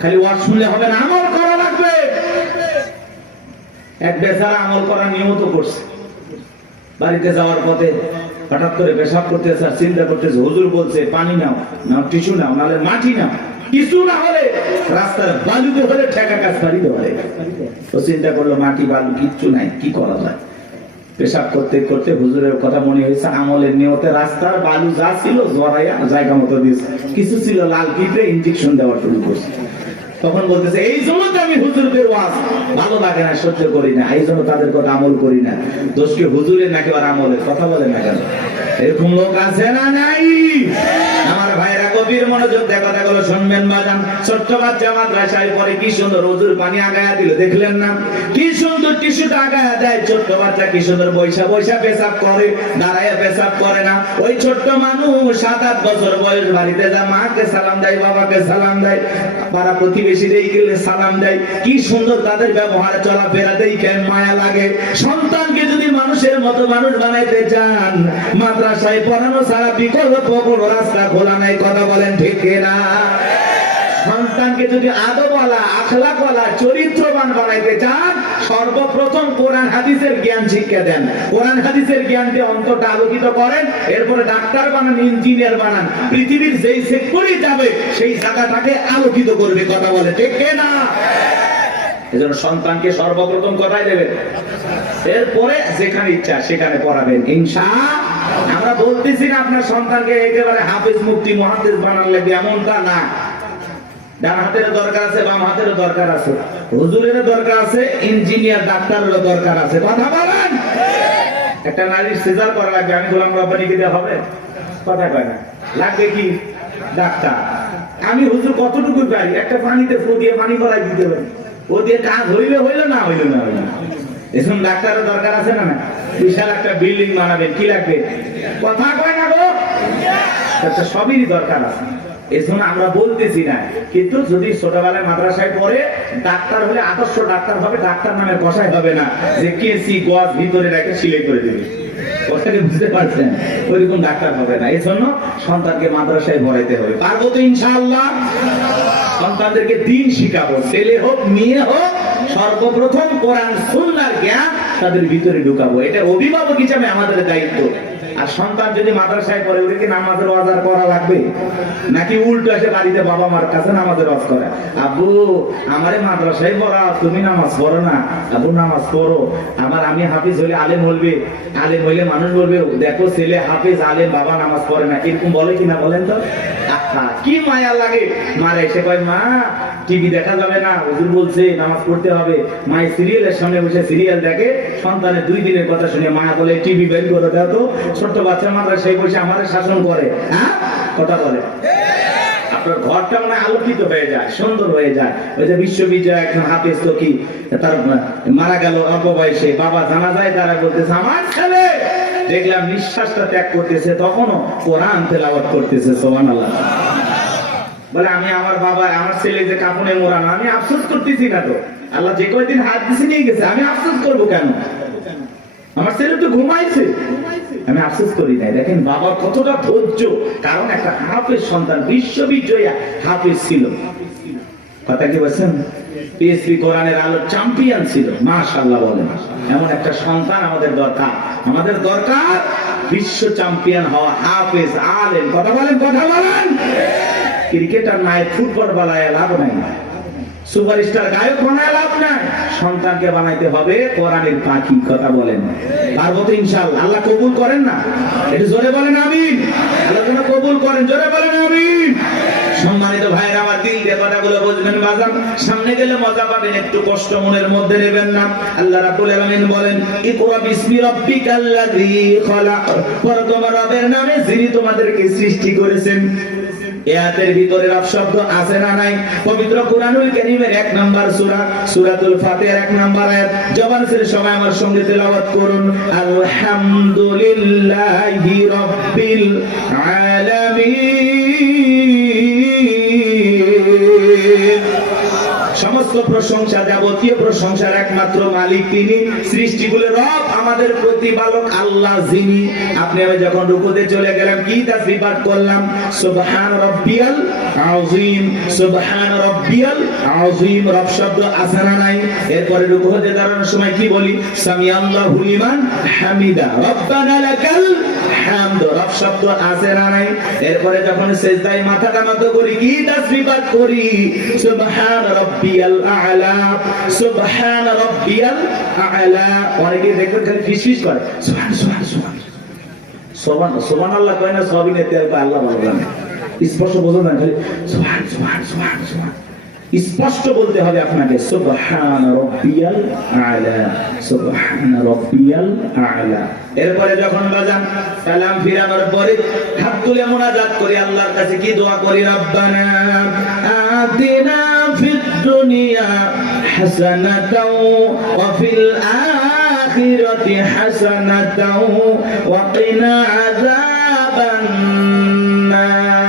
খালি ওয়াজ শুনলে হবে না, আমল করা লাগবে। এক বেচারা আমল করার নিয়ত করছে, বাড়িতে যাওয়ার পথে হঠাৎ করে পেশাব করতেছে আর চিন্তা করতেছে, হুজুর বলছে পানি নাও, নাও টিস্যু নাও, নাহলে মাটি নাও, কিছু না হলে রাস্তার বালুতে হলে ঠেকা কাজ বাড়িতে হলে। তো চিন্তা করলো মাটি বালু কিচ্ছু নাই, কি করা যায়। পেশাব করতে করতে হুজুরের কথা মনে হয়েছে, আমলের নিয়তে রাস্তার বালু যা ছিল জড়াইয়া জায়গা মতো দিয়েছে, কিছু ছিল লাল পিঁপড়ে, ইনজেকশন দেওয়া শুরু করছে। তখন বলতেছে এই জন্য তো আমি হুজুরদের ওয়াজ ভালো লাগে না, সহ্য করি না, এই জন্য তাদের কথা আমল করি না। দোষকে হুজুরের নাকি আর আমলের কথা বলে না কেন? এরকম লোক আছে না নাই? আমার ভাইরা গভীর মনোযোগ দিয়ে কথাগুলো শুনবেন বাজান। ছোট্ট বাচ্চা মাদ্রাসায় পরে কি সুন্দর হুজুর পানি আগায়া দিল, দেখলেন না? কি সুন্দর টিস্যুটা আগায়া দেয়। ছোট্ট বাচ্চা কি সুন্দর বৈশা বৈশা পেশাব করে, দাঁড়ায় পেশাব করে না। ওই ছোট্ট মানুষ 7-8 বছর বয়স বাড়িতে যা মাকে সালাম দেয়, বাবাকে সালাম দেয়, পাড়া প্রতিবেশীদের সালাম দেয়। কি সুন্দর তাদের ব্যবহার চলাফেরা দেখে মায়া লাগে। সন্তানকে যদি মানুষের মতো মানুষ বানাইতে চান, মাদ্রাসায় পড়ানো ছাড়া বিকল্প কোনো রাস্তা খোলা নাই। কথা বলেন ঠিক না? সন্তানকে যদি আদবওয়ালা, আখলাকওয়ালা, চরিত্রবান বানাইতে চান, সর্বপ্রথম কোরআন হাদিসের জ্ঞান শিক্ষা দেন। কোরআন হাদিসের জ্ঞান দিয়ে অন্তরটা আলোকিত করেন। এরপরে ডাক্তার বানান, ইঞ্জিনিয়ার বানান, পৃথিবীর যেই সেক্টরেই যাবে সেই জায়গাটাকে আলোকিত করবে। কথা বলে ঠিক না? এজন্য সন্তানকে সর্বপ্রথম কথাই দেবেন, এরপরে যেখানে ইচ্ছা সেখানে পড়াবেন ইনশাআল্লাহ। আমরা বলতেছি না আপনার সন্তানকে একেবারে হাফেজ, মুফতি, মুহাদ্দিস বানান লাগবে, এমনটা না। ডান হাতের দরকার আছে, বাম হাতের দরকার আছে, হুজুরের দরকার আছে, ইঞ্জিনিয়ার ডাক্তারের দরকার আছে। কথা বলেন। একটা নারীর সিজার করা লাগবে, আমি গোলাম রব্বানিকে দেওয়া হবে? কথা কয় না। লাগবে কি? ডাক্তার। আমি হুজুর কতটুকু পারি, একটা পানিতে ফু দিয়ে পানি করাই দিতে পারি, ও দিয়ে কাজ হইলে হইলো, না হইলো না হইলো। এসব ডাক্তারের দরকার আছে না? না। বিশাল একটা বিল্ডিং বানাবেন, কি লাগবে? কথা কয় না গো? সবই দরকার আছে। এজন্য আমরা বলতেছি না, কিন্তু যদি ছোটবেলায় মাদ্রাসায় পড়ে ডাক্তার হলে আদর্শ ডাক্তার হবে, ডাক্তার নামে কষাই হবে না যে কেসি গজ ভিতরে রেখে সিলাই করে দেবে। কথাটা বুঝতে পারছেন? ওইরকম ডাক্তার হবে না। এই জন্য সন্তানকে মাদ্রাসায় পড়াইতে হবে। পারবো তো ইনশাআল্লাহ? সন্তানদেরকে দিন শিখাবো, ছেলে হোক মেয়ে হোক, সর্বপ্রথম কোরআন সুন্নাহর জ্ঞান তাদের ভিতরে ঢুকাবো। এটা অভিভাবক হিসেবে আমাদের দায়িত্ব। আর সন্তান যদি মাদ্রাসায় পড়ে, ওরে কি নামাজের ওয়াজ আর করা লাগবে? নাকি উল্টো এসে বাড়িতে বাবা মার কাছে নামাজের ওয়াজ করে, আব্বু আমারে মাদ্রাসায় পড়াও, তুমি নামাজ পড়ো না? আব্বু নামাজ পড়ো। আমি হাফিজ হলে আলেম বলবে, আলেম হইলে মানুষ বলবে দেখো ছেলে হাফিজ আলেম, বাবা নামাজ পড়ে না। এরকম বলে কিনা বলেন তো? কি মায়া লাগে। মারা এসে কয় মা টিভি দেখা যাবে না, হুজুর বলছে নামাজ পড়তে হবে। মায়ের সিরিয়ালের সামনে বসে সিরিয়াল দেখে, সন্তানের 2 দিনের কথা শুনে মায়া বলে টিভি বের করে দাও তো। ছোট্ট বাচ্চা মাদ্রাসায় বসে আমাদের শাসন করে। হ্যাঁ, কথা বলে। আপনার ঘরটা মানে আলোকিত হয়ে যায়, সুন্দর হয়ে যায়। ওই যে বিশ্ববিদ্যালয় একজন হাফেজ তো কি, তার মারা গেল অল্প বয়সে, বাবা জানাজায় তারা বলতেছে আমার ছেলে দেখলাম নিঃশ্বাসটা ত্যাগ করতেছে, তখনও কোরআন তেলাওয়াত করতেছে। সুবহানাল্লাহ। বলে আমি আমার বাবা, আমার ছেলে যে কাফনে মোড়ানো, আমি আফসোস করতেছি না তো। আল্লাহ যে কয়দিন হাত দিছে নিয়ে গেছে, আমি আফসোস করবো কেন? আমার ছেলে তো ঘুমাইছে, আমি আফসোস করি নাই। দেখেন বাবার কতটা ধৈর্য, কারণ একটা হাফেজ সন্তান, বিশ্ববিদ্যালয়ে হাফেজ ছিল। কথা কি বলছেন? পিএসপি কোরআনের আলো চ্যাম্পিয়ন ছিল। মাশাআল্লাহ বলেন। এমন একটা সন্তান আমাদের দরকার। আমাদের দরকার বিশ্ব চ্যাম্পিয়ন হওয়া হাফেজ আলেম। কথা বলেন, কথা বলেন। ক্রিকেটার নাই, ফুটবল বানায় লাভ নাই, সুপারস্টার গায়ক বানায় লাভ নাই। সন্তানকে বানাইতে হবে কোরআনের পাখি। কথা বলেন। পারবো তো ইনশাআল্লাহ? আল্লাহ কবুল করেন না? একটু জোরে বলেন আমিন। আল্লাহ যেন কবুল করেন, জোরে বলেন আমিন। সম্মানিত ভাইরা আমার, দিল দিয়ে কথাগুলো বুঝবেন বাজান। সামনে গেলে মজা পাবেন, একটু কষ্ট মনের মধ্যে নেবেন না। আল্লাহ রাব্বুল আলামিন বলেন ইকরা বিসমি রাব্বিকাল্লাযী খলাক, পর তোমার রবের নামে যিনি তোমাদেরকে সৃষ্টি করেছেন। এর ভিতরে রব শব্দ আছে না নাই? পবিত্র কুরআনুল কারীমের 1 নাম্বার সূরা সূরাতুল ফাতিহার 1 নাম্বার আয়াত। জবান ছেড়ে সবাই আমার সঙ্গে তেলাওয়াত করুন। আলহামদুলিল্লাহি রাব্বিল আলামিন সমস্ত প্রশংসা, যাবতীয় প্রশংসার একমাত্র মালিক তিনি, সৃষ্টিগুলোর রব, আমাদের প্রতিপালক আল্লাহ যিনি। আপনি আমি যখন রুকুতে চলে গেলাম কি তাসবিহ পাঠ করলাম? সুবহান রাব্বিয়াল আযীম, সুবহান রাব্বিয়াল আযীম। রব শব্দ আছে না নাই? এরপরে রুকুতে দাঁড়ানোর সময় কি বলি? সামিআল্লাহু লিমান হামিদা, রব্বানা লাকাল হামদ। রব শব্দ আছে না নাই? এরপরে যখন সিজদায় মাথাটা নত করি কি তাসবিহ পাঠ করি? সুবহান রাব্বিয়াল আ'লা, সুবহান রাব্বিয়াল আ'লা। অনেকে দেখবেন খালি ফিসফিস করে সুবহান সুবহান সুবহান সুবহান সুবহানাল্লাহ কয় না, সবই নেতে আল্লাহ ভালো জানে। স্পষ্ট বোঝেন না, খালি সুবহান সুবহান সুবহান সুবহান। স্পষ্ট বলতে হবে আপনাকে সুবহান রাব্বিয়াল আ'লা, সুবহান রাব্বিয়াল আ'লা। এরপরে যখন বাজান সালাম ফিরানোর পরে হাত তুলে মুনাজাত করি, আল্লাহর কাছে কি দোয়া করি? রব্বানা আতিনা ফিদ দুনিয়া হাসানাতাও ওয়া ফিল আখিরাতি হাসানাতাও ওয়া কিনা আযাবান নার।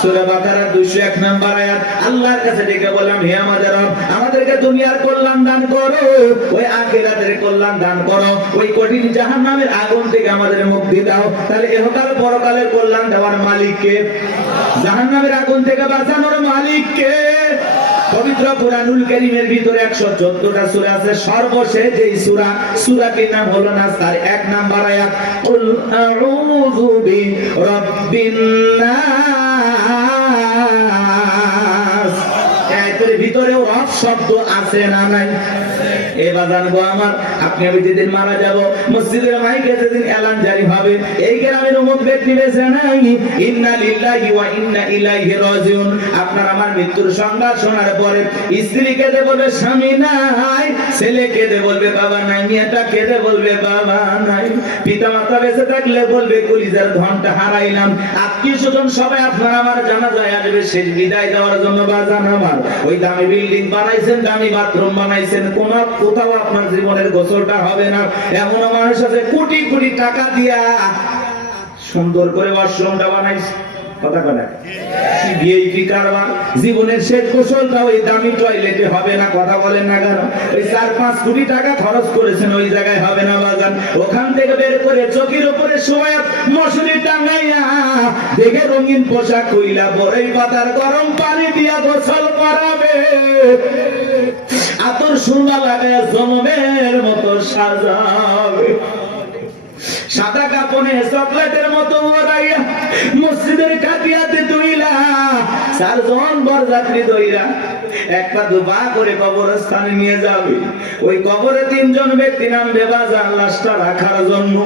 সূরা বাকারা 201 নম্বর আয়াত। আল্লাহর কাছে ডেকে বললাম, হে আমাদের রব, আমাদেরকে দুনিয়ার কল্যাণ দান করো, ওই আখিরাতের কল্যাণ দান করো, ওই কঠিন জাহান্নামের আগুন থেকে আমাদের মুক্তি দাও। তাহলে ইহকাল পরকালের কল্যাণ দেওয়ার মালিক কে? জাহান্নামের আগুন থেকে বাঁচানোর মালিক কে? পবিত্র কুরআনুল কারীমের ভিতরে 114টা সূরা আছে। সর্বশেষ যেই সূরাটির নাম হলো নাস, তার 1 নাম্বার আয়াত, কুল আউযু বিরাব্বিন নাস। এর ভিতরেও রব শব্দ আছে না নাই? এবার জানবো আমার, আপনি আমি যেদিন মারা যাব, মসজিদের মাইকে যেদিন এলান জারি হবে, এই গ্রামের অমুক ব্যক্তি বেঁচে নাই, ইন্না লিল্লাহি ওয়া ইন্না ইলাইহি রাজিউন। আপনার আমার মৃত্যুর সংবাদ শোনার পরে স্ত্রী কেঁদে বলবে স্বামী নাই, ছেলে কেঁদে বলবে বাবা নাই, মেয়েটা কেঁদে বলবে বাবা নাই, পিতা মাতা বেঁচে থাকলে বলবে কলিজার ধনটা হারাইলাম। আত্মীয় স্বজন সবাই আপনার আমার জানাজায় আসবে শেষ বিদায় দেওয়ার জন্য। বাজান আমার, ওই দামি বিল্ডিং বানাইছেন, দামি বাথরুম বানাইছেন, কোথাও আপনার জীবনের গোসলটা হবে না। এমন মানুষ আছে কোটি কোটি টাকা দিয়া সুন্দর করে ওয়াশরুমটা বানাইছে, কথা কথা কি ভিআইপি কারবার। জীবনের শেষ গোসলটা ওই দামি টয়লেটে হবে না, কথা বলেন না কেন? ওই 4-5 কোটি টাকা খরচ করেছেন, ওই জায়গায় হবে না বাজান। ওখান থেকে বের করে চকির উপরে শোয়া মশারি টাঙাইয়া দেখে রঙিন পোশাক কইলা বড়ই পাতার গরম পানি দিয়া গোসল করাবে, আতর সুন্দর লাগে জনমের মতো সাজাবে, সাদা কাপড়ে চকলেটের মতো ওরাইয়া মসজিদের কাটিয়াতে তুইলা 4 জন বরযাত্রী দইরা একটা দুবা করে কবরস্থানে নিয়ে যাবে। ওই কবরে 3 জন ব্যক্তি নামবে বাজার লাশটা রাখার জন্য।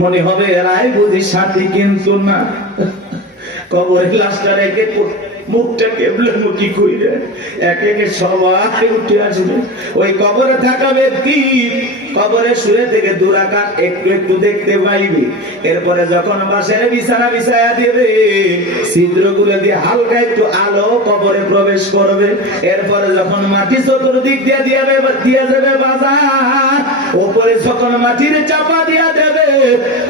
মনে হবে এরাই বুঝি সাথী, কিন্তু না, কবরে লাশটা রেখে মুখটা কেবলে মুখি কইরে এক একে সবাই উঠে আসবে। ওই কবরে থাকা ব্যক্তি কবরে শুয়ে থেকে দুরাকাত একটু একটু দেখতে পাইবে। এরপরে যখন বাসের বিছানা বিছায়া দিবে, ছিদ্রগুলো দিয়ে হালকা একটু আলো কবরে প্রবেশ করবে। এরপরে যখন মাটি চতুর্দিক দিয়ে যাবে বাজার, উপরে যখন মাটির চাপা দিয়া দেবে,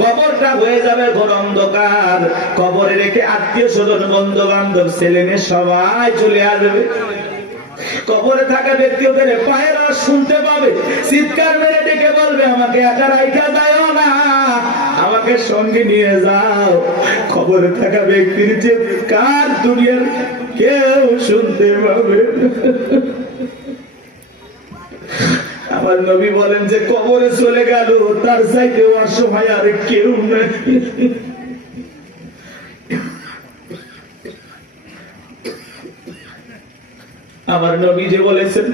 কবরটা হয়ে যাবে ঘোর অন্ধকার। কবরে রেখে আত্মীয় স্বজন বন্ধু বান্ধব ছেলে মেয়ে সবাই চলে আসবে। কবরে থাকা ব্যক্তি ওদের পায়ের আওয়াজ শুনতে পাবে, চিৎকার মেরে ডেকে বলবে আমাকে একা রাইখা যাও না, আমাকে সঙ্গে নিয়ে যাও। কবরে থাকা ব্যক্তির চিৎকার দুনিয়ার কেউ শুনতে পাবে। আমার নবী বলেন যে কবরে চলে গেল তার চাইতে অসহায় আর কেউ নেই। আমার নবী যে বলেছেন,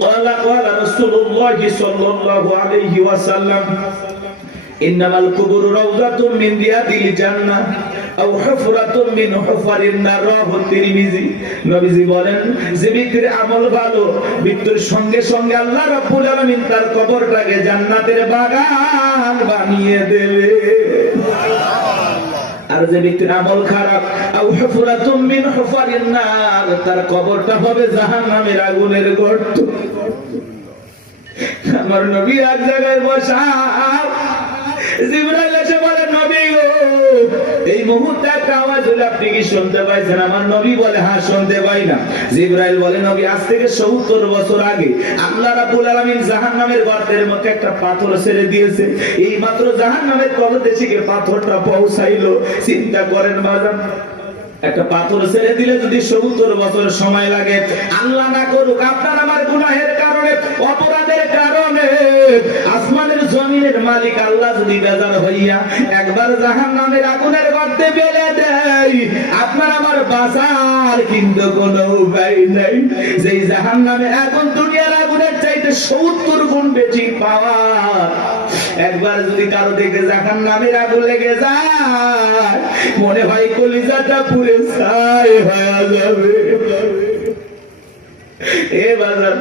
ওয়ালা রাসূলুল্লাহ সাল্লাল্লাহু আলাইহি ওয়াসাল্লাম, ইন্নামাল কুবুরু রাউযাতুম মিন রিয়াদিল জান্নাহ আও হুফরাতুম মিন হুফারিন নার। রাহু তিরমিজি। নবীজি বলেন যে ব্যক্তির আমল ভালো, মৃত্যুর সঙ্গে সঙ্গে আল্লাহ রাব্বুল আলামিন তার কবরটাকে জান্নাতের বাগান বানিয়ে দেবে। আর যে ব্যক্তির আমল খারাপ, আও হুফরাতুম মিন হুফারিন নার, তার কবরটা হবে জাহান্নামের আগুনের গর্ত। আমার নবী এক জায়গায় বসা, জিবরাইল এসে বলে নবী গো এই মুহূর্তে একটা আওয়াজ হলো, আপনি কি শুনতে পাইছেন? আমার নবী বলে, হ্যাঁ শুনতে পাই না। জিবরাইল বলে, নবী আজ থেকে 70 বছর আগে আল্লাহ রাব্বুল আলামিন জাহান্নামের গর্তের মধ্যে একটা পাথর ছেড়ে দিয়েছে, এই মাত্র জাহান্নামের তলদেশে গিয়ে পাথরটা পৌঁছাইলো। চিন্তা করেন বাজান, একটা পাথর ছেড়ে দিলে যদি 70 বছর সময় লাগে, আল্লাহ না করুক আপনার আমার গুনাহের কারণে, অপরাধের কারণে আসমানের জমিনের মালিক আল্লাহ যদি বেজার হইয়া একবার জাহান্নামের আগুনের গর্তে ফেলে দেয়, আপনার আমার বাঁচার কিন্তু কোনো উপায় নাই। যেই জাহান্নামে আগুন দুনিয়ার আগুনের চাইতে 70 গুণ বেশি পাওয়ার। একবার যদি কারো দেখে জাহান্নামের আগুন লেগে যায়, মনে হয় কলিজাটা পুড়ে ছাই হয়ে যাবে। এ বাজার,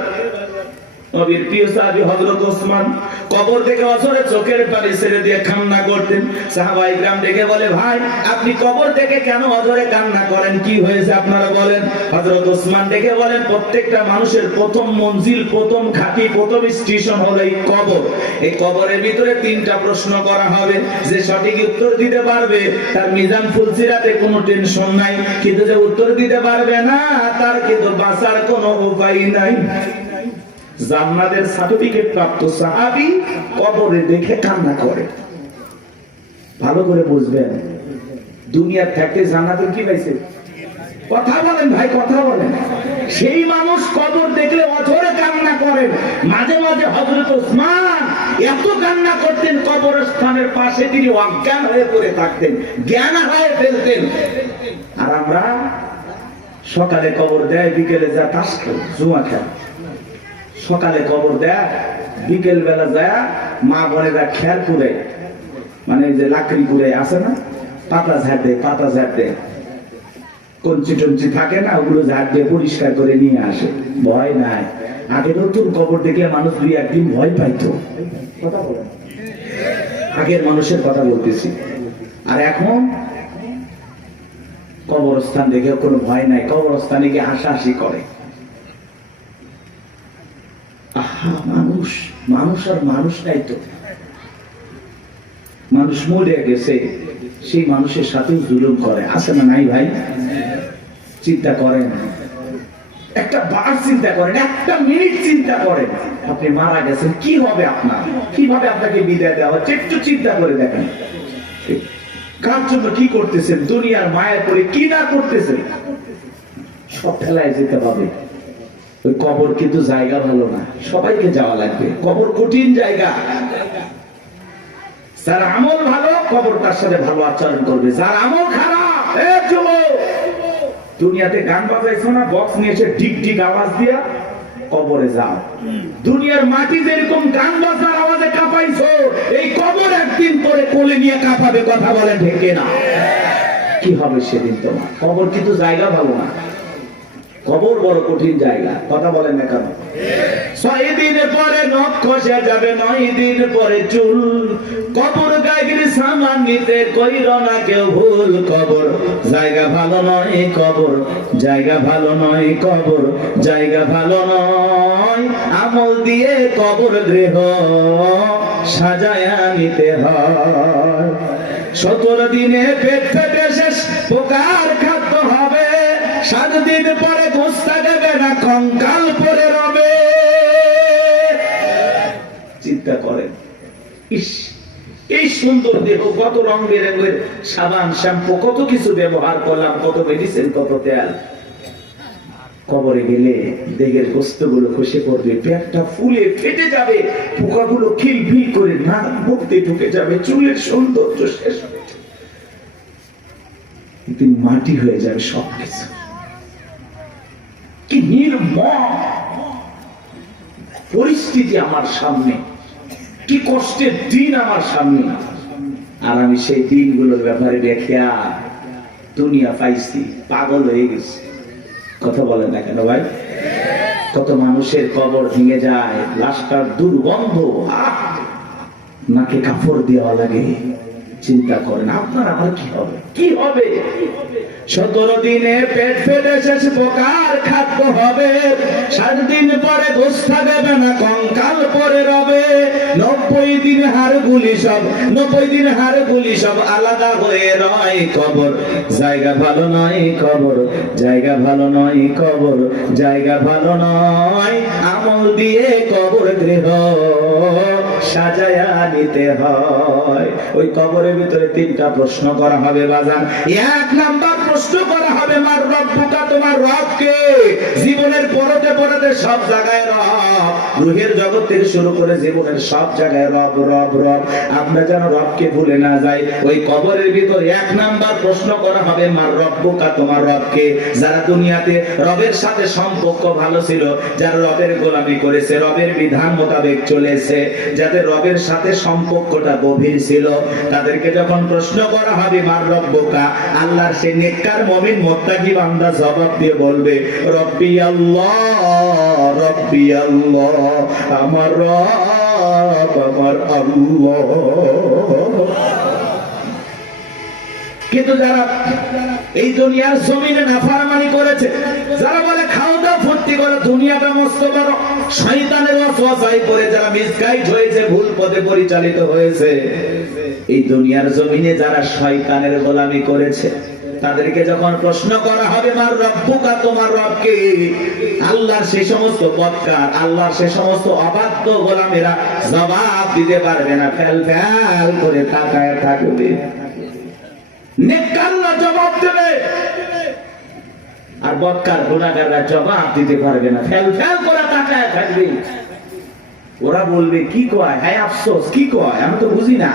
নবীর প্রিয় সাহাবী হযরত ওসমান কবর থেকে অঝরে চোখের পানি ছেড়ে দিয়ে কান্না করতেন। সাহাবায়ে কিরাম ডেকে বলে, ভাই আপনি কবর থেকে কেন অঝরে কান্না করেন, কি হয়েছে আপনারা বলেন? হযরত ওসমান ডেকে বলেন, প্রত্যেকটা মানুষের প্রথম মঞ্জিল, প্রথম ঘাঁটি, প্রথম স্টেশন হলো এই কবর। এই কবরের ভিতরে 3টা প্রশ্ন করা হবে, যে সঠিক উত্তর দিতে পারবে তার মিজান ফুলসিরাতে কোনো টেনশন নাই, কিন্তু যে উত্তর দিতে পারবে না তার কিন্তু বাঁচার কোনো উপায় নাই। জান্নাতের সার্টিফিকেট প্রাপ্ত সাহাবী কবরে দেখে কান্না করে। ভালো করে বুঝবেন, দুনিয়ার থাকতে জান্নাতের কি পাইছে? কথা বলেন ভাই, কথা বলেন। সেই মানুষ কবর দেখলে অঝরে কান্না করেন। মাঝে মাঝে হযরত ওসমান এত কান্না করতেন, কবরস্থানের পাশে তিনি অজ্ঞান হয়ে পড়ে থাকতেন, জ্ঞান হারিয়ে ফেলতেন। আর আমরা সকালে কবর দেয়, বিকেলে যা তাস খেল, জুয়া খেল। সকালে কবর দেয়, বিকেল বেলা যায় মা বোনেরা খেয়াল পুরে, মানে যে লাকড়ি পুরে আছে না, পাতা ঝাড় দেয়, পাতা ঝাড় দেয়, কঞ্চি টঞ্চি থাকে না, ওগুলো ঝাড় দিয়ে পরিষ্কার করে নিয়ে আসে। ভয় নাই। আগে নতুন কবর দেখলে মানুষ 2-1 দিন ভয় পাইতো। কথা বলেন, আগের মানুষের কথা বলতেছি। আর এখন কবরস্থান দেখে কোনো ভয় নাই, কবরস্থানে গিয়ে হাসাহাসি করে। মানুষ মানুষ আর মানুষ নাই তো, মানুষ মরে গেছে, সেই মানুষের সাথে জুলুম করে, আছে না নাই ভাই? চিন্তা করেন, একটা বার চিন্তা করেন, একটা মিনিট চিন্তা করেন, আপনি মারা গেছেন, কি হবে আপনার? কিভাবে আপনাকে বিদায় দেওয়া হচ্ছে? একটু চিন্তা করে দেখেন, কার জন্য কি করতেছেন, দুনিয়ার মায়া করে কি না করতেছেন, সব ফেলায় যেতে হবে। ওই কবর কিন্তু জায়গা ভালো না, সবাইকে যাওয়া লাগবে। কবর কঠিন জায়গা। যার আমল ভালো, কবর তার সাথে ভালো আচরণ করবে। যার আমল খারাপ, দুনিয়াতে গান বাজাইছো না, বক্স নিয়ে এসে টিক টিক আওয়াজ দিয়া কবরে যাও। দুনিয়ার মাটি যেরকম গান বাজার আওয়াজে কাঁপাইছো, এই কবর একদিন পরে কোলে নিয়ে কাঁপাবে। কথা বলে ঢেকে না, কি হবে সেদিন তোমার? কবর কিন্তু জায়গা ভালো না, কবর বড় কঠিন জায়গা। কথা বলেন না কেন? 6 দিন পরে নখ খসে যাবে, 9 দিন পরে চুল। কবর গায়ের সামান নিতে কইর না কেউ ভুল। কবর জায়গা ভালো নয়, কবর জায়গা ভালো নয়, কবর জায়গা ভালো নয়। আমল দিয়ে কবর গৃহ সাজায়া নিতে হয়। 17 দিনে পেট ফেটে শেষ পোকার খাদ্য হবে। 7 দিন পরে গোস্তা দেবে না, কঙ্কাল পরে রবে। চিন্তা করেন, ইস এই সুন্দর দেহ, কত রং বেরঙের সাবান শ্যাম্পু, কত কিছু ব্যবহার করলাম, কত মেডিসিন, কত তেল। কবরে গেলে দেহের গোস্তগুলো খসে পড়বে, পেটটা ফুলে ফেটে যাবে, পোকাগুলো খিলফিল করে নাক মুখতে ঢুকে যাবে, চুলের সৌন্দর্য শেষ হবে, একদিন মাটি হয়ে যাবে সবকিছু। কি নির্মম পরিস্থিতি আমার সামনে, কি কষ্টের দিন আমার সামনে। আর আমি সেই দিনগুলোর ব্যাপারে দেখিয়া দুনিয়া পাইছি, পাগল হয়ে গেছি। কথা বলেন না কেন ভাই? কত মানুষের কবর ভেঙে যায়, লাশটার দুর্গন্ধ, নাকে কাপড় দেওয়া লাগে। চিন্তা করেন আপনার আমার কি হবে, কি হবে? 17 দিনে পেট ফেটে শেষ প্রকার খাদ্য হবে, 60 দিন পরে গোস্ত দেবে না, কঙ্কাল পরে রবে। 90 দিন হাড়গুলি সব আলাদা হয়ে রয় কবর। জায়গা ভালো নয় কবর, জায়গা ভালো নয় কবর, জায়গা ভালো নয়। আমল দিয়ে কবর গৃহ সাজায়া নিতে হয়। ওই কবরের ভিতরে 3টা প্রশ্ন করা হবে বাজান। 1 নাম্বার প্রশ্ন করা হবে মার রব্বুকা, তোমার রব কে? জীবনের পরতে পরতে সব জায়গায় রব, রুহের জগৎ থেকে শুরু করে জীবনের সব জায়গায় রব রব রব। আমরা যেন রবকে ভুলে না যাই। ওই কবরের ভিতরে 1 নাম্বার প্রশ্ন করা হবে মার রব্বুকা, তোমার রব কে? যারা দুনিয়াতে রবের সাথে সম্পর্ক ভালো ছিল, যারা রবের গোলামি করেছে, রবের বিধান মোতাবেক চলেছে, যাদের রবের সাথে সম্পর্কটা গভীর ছিল, তাদেরকে যখন প্রশ্ন করা হবে মার রব্বুকা, আল্লাহর সেই নেককার মুমিন মুত্তাকি বান্দা জবাব দিয়ে বলবে রব্বি আল্লাহ, রব্বি আল্লাহ, আমার রব আমার আল্লাহ। কিন্তু যারা এই দুনিয়ার জমিনে নাফরমানি করেছে, যারা বলে খাও দাও ফুর্তি করো, দুনিয়াটা মস্ত বড়, শয়তানের ওয়াসওয়াসায় পড়ে যারা মিসগাইড হয়েছে, ভুল পথে পরিচালিত হয়েছে, এই দুনিয়ার জমিনে যারা শয়তানের গোলামি করেছে, তাদেরকে যখন প্রশ্ন করা হবে মার রব্বুকা, তোমার রব কে? আল্লাহর সেই সমস্ত বদকার, আল্লাহর সেই সমস্ত অবাধ্য গোলামেরা জবাব দিতে পারবে না, ফেল ফেল করে তাকায় থাকবে। নেককাররা জবাব দেবে, আর বদকার গুনাহগাররা জবাব দিতে পারবে না, ফেল ফেল করে তাকায় থাকবে। ওরা বলবে কি কয়, হ্যাঁ আফসোস, কি কয় আমি তো বুঝি না।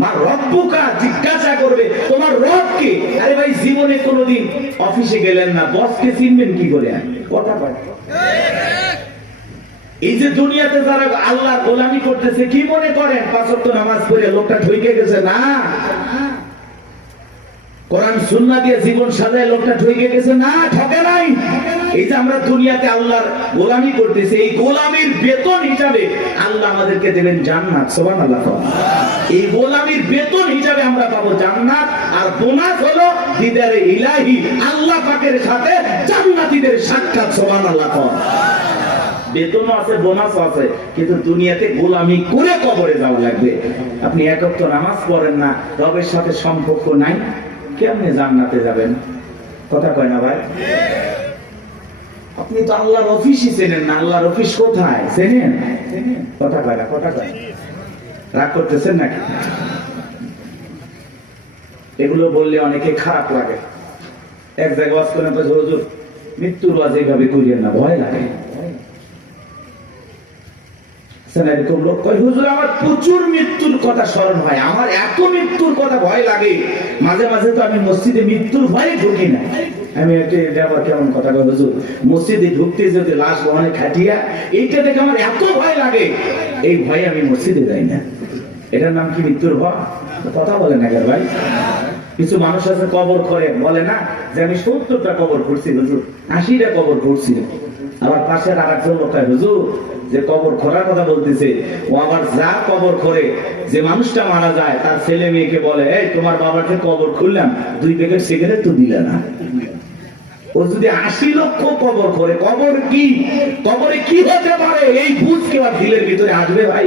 মা রব্বুকা জিজ্ঞাসা করবে তোমার রব কে? আরে ভাই জীবনে কোনোদিন অফিসে গেলেন না, বসকে চিনবেন কি করে? কথা কয়। এই যে দুনিয়াতে যারা আল্লাহর গোলামি করতেছে, কি মনে করেন 5 ওয়াক্ত নামাজ পড়ে লোকটা ঠকে গেছে? না, কোরআন সুন্নাহ দিয়ে জীবন সাজায় লোকটা ঠকে গেছে? না, ঠকে নাই। এই যে আমরা দুনিয়াতে আল্লাহর গোলামি করতেছি, এই গোলামির বেতন হিসাবে আল্লাহ আমাদেরকে দেবেন জান্নাত। সুবহানাল্লাহ। এই গোলামির বেতন হিসাবে আমরা পাবো জান্নাত, আর বোনাস হলো দিদারে ইলাহি, আল্লাহ পাকের সাথে জান্নাতীদের সাক্ষাৎ। সুবহানাল্লাহ। বেতনও আছে, বোনাসও আছে, কিন্তু দুনিয়াতে গোলামি করে কবরে যাওয়া লাগবে। আপনি 1 ওয়াক্ত নামাজ পড়েন না, রবের সাথে সম্পর্ক নাই, কেমনে জান্নাতে যাবেন? কথা কয় না ভাই? আপনি তো আল্লাহর অফিসই চেনেন না। আল্লাহর অফিস কোথায় চেনেন? কথা কয় না, কথা কয়। রাগ করতেছেন নাকি? এগুলো বললে অনেকে খারাপ লাগে। এক জায়গায় ওয়াজ করেন, হুজুর মৃত্যুর ওয়াজ এইভাবে করিয়েন না, ভয় লাগে। এরকম লোক কয়, হুজুর আমার প্রচুর মৃত্যুর কথা স্মরণ হয়, আমার এত মৃত্যুর কথা ভয় লাগে, মাঝে মাঝে তো আমি মসজিদে মৃত্যুর ভয়ে ঢুকি না। আমি একটা আবার কেমন কথা কয়, হুজুর মসজিদে ঢুকতে যদি লাশ বহনে খাটিয়া, এইটা দেখে আমার এত ভয় লাগে, এই ভয়ে আমি মসজিদে যাই না। এটার নাম কি মৃত্যুর ভয়? কথা বলে না ভাই? কিছু মানুষ আছে কবর করে বলে না যে আমি 70টা কবর করছি হুজুর, 80টা কবর করছি। আবার পাশের আরেকজন লোক হুজুর যে কবর খোঁড়ার কথা বলতেছে, ও আবার যা কবর করে, যে মানুষটা মারা যায় তার ছেলে মেয়েকে বলে, এই তোমার বাবাকে কবর খুললাম, 2 প্যাকেট সিগারেট তো দিলে না। ও যদি 80 লক্ষ কবর করে, কবর কি, কবরে কি হতে পারে এই বুঝ কি আর দিলের ভিতরে আসবে ভাই?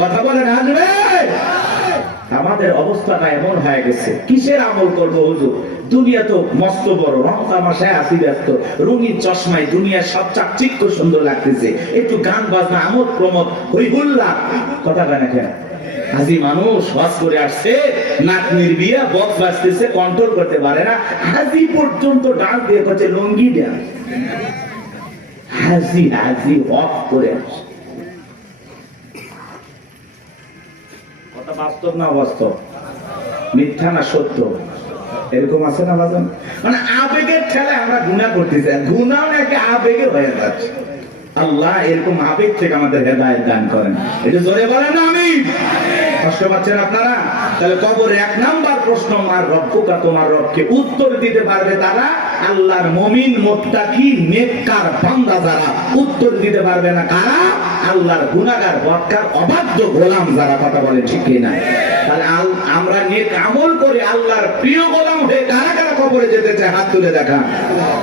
কথা বলেন, আসবে? আমাদের অবস্থাটা এমন হয়ে গেছে, কিসের আমল করবো হুজুর? দুনিয়া তো মস্ত বড়, রং তামাশায় আসি ব্যস্ত, রঙিন চশমায় দুনিয়ার সব চাকচিক্য সুন্দর লাগতেছে, একটু গান বাজনা আমোদ প্রমোদ হই হুল্লা। কথা কয় না কেন? হাজি মানুষ হজ করে আসছে, নাতনির বিয়ে, বক্স বাজতেছে, কন্ট্রোল করতে পারে না, হাজি পর্যন্ত ডান্স দিয়ে করছে, লঙ্গি ডান্স। হাজি হাজি হজ করে আসছে। কথা বাস্তব না অবাস্তব? মিথ্যা না সত্য? এরকম আছে না বাজান? মানে আবেগের ঠেলায় আমরা গুনাহ করতেছি, গুনাহ নাকি আবেগে হয়ে যাচ্ছে। আল্লাহ এরকম আবেগ থেকে আমাদের হেদায়েত দান করেন। এটা জোরে বলেন আমিন। কষ্ট পাচ্ছেন আপনারা? তাহলে কবরে 1 নাম্বার প্রশ্ন, মার রব্বুকা, তোমার রবকে? উত্তর দিতে পারবে তারা আল্লাহর মুমিন মুত্তাকি নেককার বান্দা। যারা উত্তর দিতে পারবে না কারা? আল্লাহর গুনাহগার বদকার অবাধ্য গোলাম যারা। কথা বলে ঠিক কি না? তাহলে আমরা নেক আমল করে আল্লাহর প্রিয় গোলাম হয়ে কারা কারা কবরে করে যেতে চায় হাত তুলে দেখা।